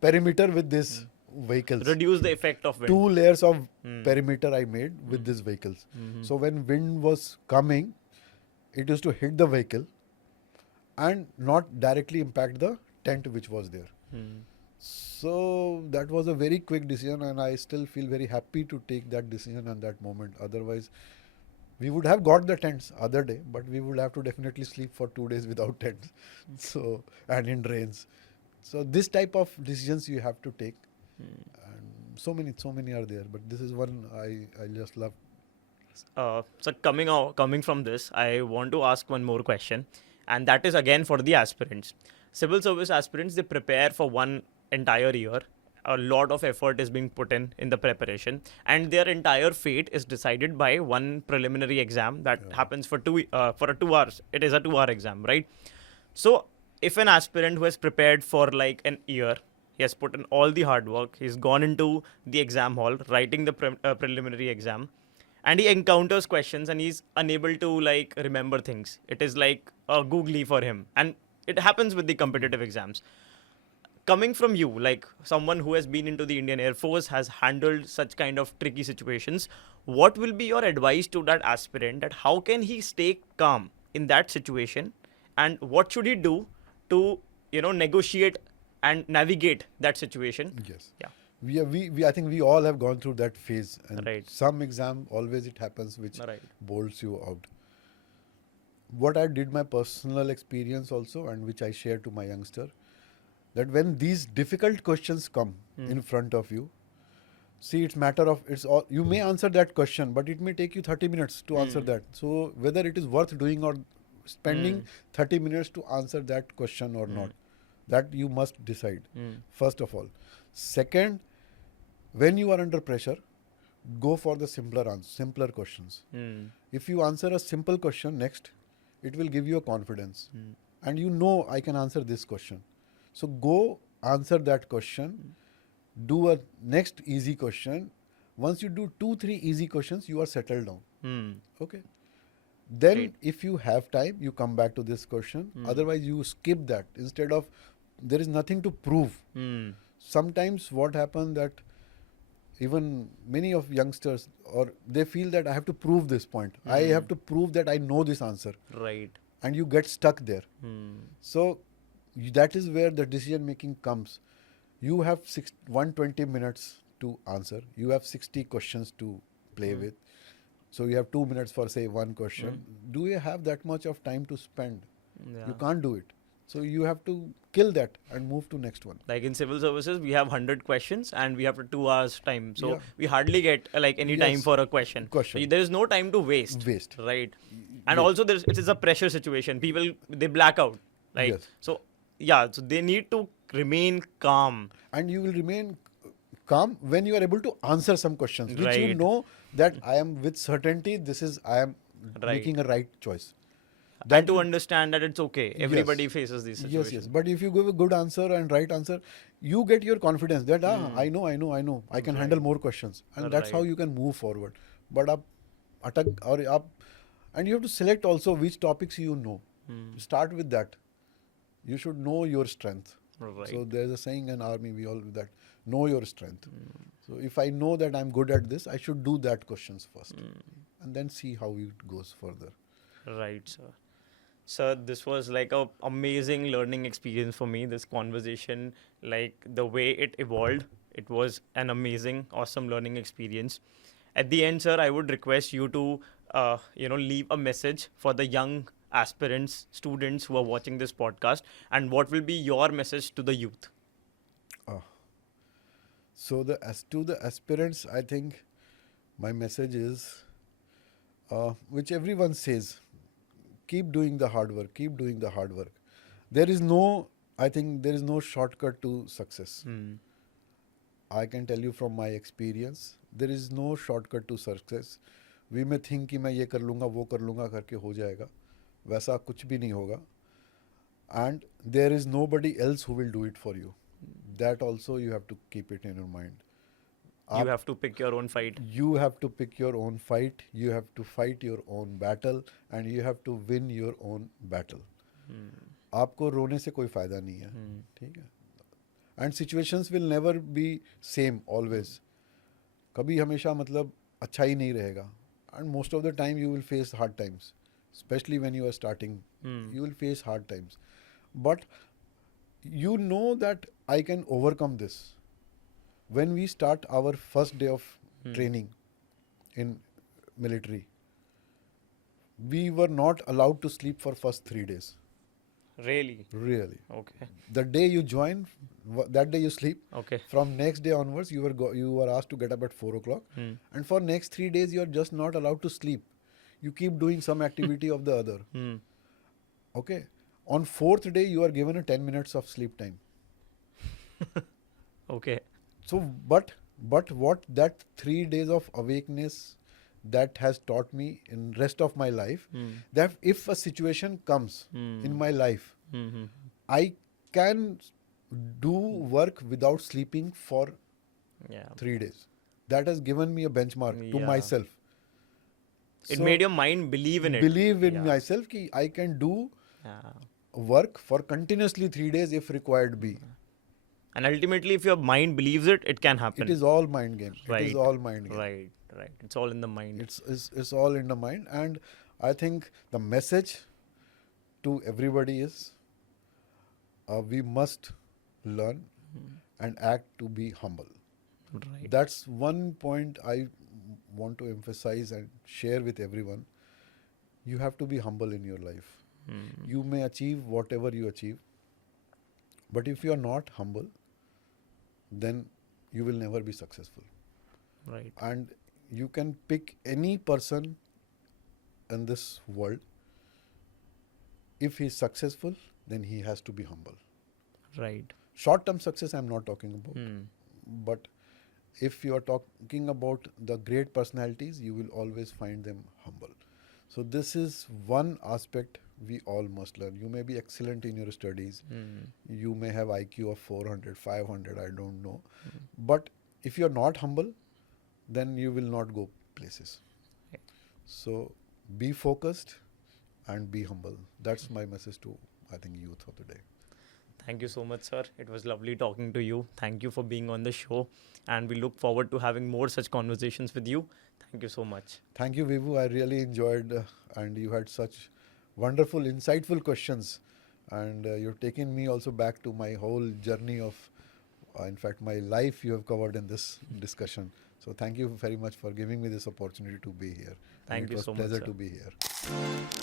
perimeter with these vehicles. Reduce the effect of wind. 2 layers of perimeter I made with these vehicles. So when wind was coming, it used to hit the vehicle and not directly impact the tent which was there. So that was a very quick decision and I still feel very happy to take that decision at that moment. Otherwise, we would have got the tents other day, but we would have to definitely sleep for 2 days without tents. So, and in rains. So this type of decisions you have to take. And so many are there, but this is one I just love. So coming from this, I want to ask one more question, and that is again for the aspirants. Civil service aspirants, they prepare for one entire year. A lot of effort is being put in the preparation, and their entire fate is decided by one preliminary exam that happens for 2 hours. It is a 2-hour exam, right? So if an aspirant who has prepared for like an year, he has put in all the hard work, he's gone into the exam hall, writing the preliminary exam, and he encounters questions and he's unable to like remember things. It is like a googly for him, and it happens with the competitive exams. Coming from you, like someone who has been into the Indian Air Force, has handled such kind of tricky situations, what will be your advice to that aspirant, that how can he stay calm in that situation, and what should he do to negotiate and navigate that situation? Yes. Yeah. We I think we all have gone through that phase, and Right. some exam always it happens which Right. bolts you out. What I did, my personal experience also, and which I share to my youngster, that when these difficult questions come in front of you, See, it's matter of, it's all, you may answer that question, but it may take you 30 minutes to answer that. So whether it is worth doing or spending 30 minutes to answer that question or not, that you must decide, first of all. Second, when you are under pressure, go for the simpler questions. If you answer a simple question next, it will give you a confidence. And you know, I can answer this question. So go answer that question. Do a next easy question. Once you do 2-3 easy questions, you are settled down. Okay. Then Great. if you have time, you come back to this question. Otherwise, you skip that. Instead of, there is nothing to prove. Sometimes what happens that even many of youngsters, or they feel that I have to prove this point. I have to prove that I know this answer. Right. And you get stuck there. So that is where the decision making comes. You have 120 minutes to answer. You have 60 questions to play with. So you have 2 minutes for, say, one question. Do you have that much of time to spend? Yeah. You can't do it. So you have to kill that and move to next one. Like in civil services, we have 100 questions and we have 2 hours time. So Yeah. we hardly get any time Yes. for a question. Question. So there is no time to waste. Waste. Right. And Yes. also it is a pressure situation. People, they black out. Like, Yes. so yeah, so they need to remain calm. And you will remain calm when you are able to answer some questions, which you Right. know that I am with certainty, I am Right. making a right choice. And to understand that it's okay. Everybody Yes. faces these Yes, situations. yes. But if you give a good answer and right answer, you get your confidence that I know. I can handle more questions, and that's how Right. you can move forward. But and you have to select also which topics you know. Start with that. You should know your strength. Right. So there's a saying in army, we all do that, know your strength. So if I know that I'm good at this, I should do that questions first, and then see how it goes further. Right, sir. Sir, this was like a amazing learning experience for me. This conversation, like the way it evolved, it was an amazing, awesome learning experience. At the end, sir, I would request you to, leave a message for the young aspirants, students who are watching this podcast, and what will be your message to the youth? So to the aspirants, I think my message is, which everyone says, keep doing the hard work. Keep doing the hard work. I think there is no shortcut to success. I can tell you from my experience, there is no shortcut to success. We may think कि मैं ये कर लूँगा, वो कर लूँगा करके हो जाएगा. वैसा कुछ भी नहीं होगा. And there is nobody else who will do it for you. That also you have to keep it in your mind. You have to pick your own fight. You have to pick your own fight. You have to fight your own battle, and you have to win your own battle. आपको रोने से कोई फायदा नहीं है, ठीक है? And situations will never be same always. कभी हमेशा मतलब अच्छा ही नहीं रहेगा. And most of the time you will face hard times, especially when you are starting. You will face hard times, but you know that I can overcome this. When we start our first day of training in military, we were not allowed to sleep for first 3 days. Really? Really. Okay. The day you join, that day you sleep. Okay. From next day onwards, you were asked to get up at 4 o'clock. And for next 3 days, you are just not allowed to sleep. You keep doing some activity of the other. Okay. On 4th day, you are given a 10 minutes of sleep time. Okay. So, but what that 3 days of awakeness that has taught me in rest of my life, that if a situation comes in my life, I can do work without sleeping for 3 days. That has given me a benchmark to myself. It So, made your mind believe in it. believe in myself कि I can do work for continuously 3 days if required be. And ultimately, if your mind believes it, it can happen. It is all mind game. Right. It is all mind game. Right. It's all in the mind. It's all in the mind. And I think the message to everybody is we must learn and act to be humble. Right. That's one point I want to emphasize and share with everyone. You have to be humble in your life. You may achieve whatever you achieve, but if you are not humble, then you will never be successful. Right. And you can pick any person in this world. If he's successful, then he has to be humble. Right. Short-term success I'm not talking about. Hmm. But if you are talking about the great personalities, you will always find them humble. So this is one aspect we all must learn. You may be excellent in your studies. You may have IQ of 400, 500, I don't know. But if you're not humble, then you will not go places. Right. So be focused and be humble. That's my message to, I think, youth of the day. Thank you so much, sir. It was lovely talking to you. Thank you for being on the show. And we look forward to having more such conversations with you. Thank you so much. Thank you, Vibhu. I really enjoyed and you had such wonderful, insightful questions. And you've taken me also back to my whole journey of, in fact, my life you have covered in this discussion. So thank you very much for giving me this opportunity to be here. Thank you so much, It was a pleasure sir. to be here.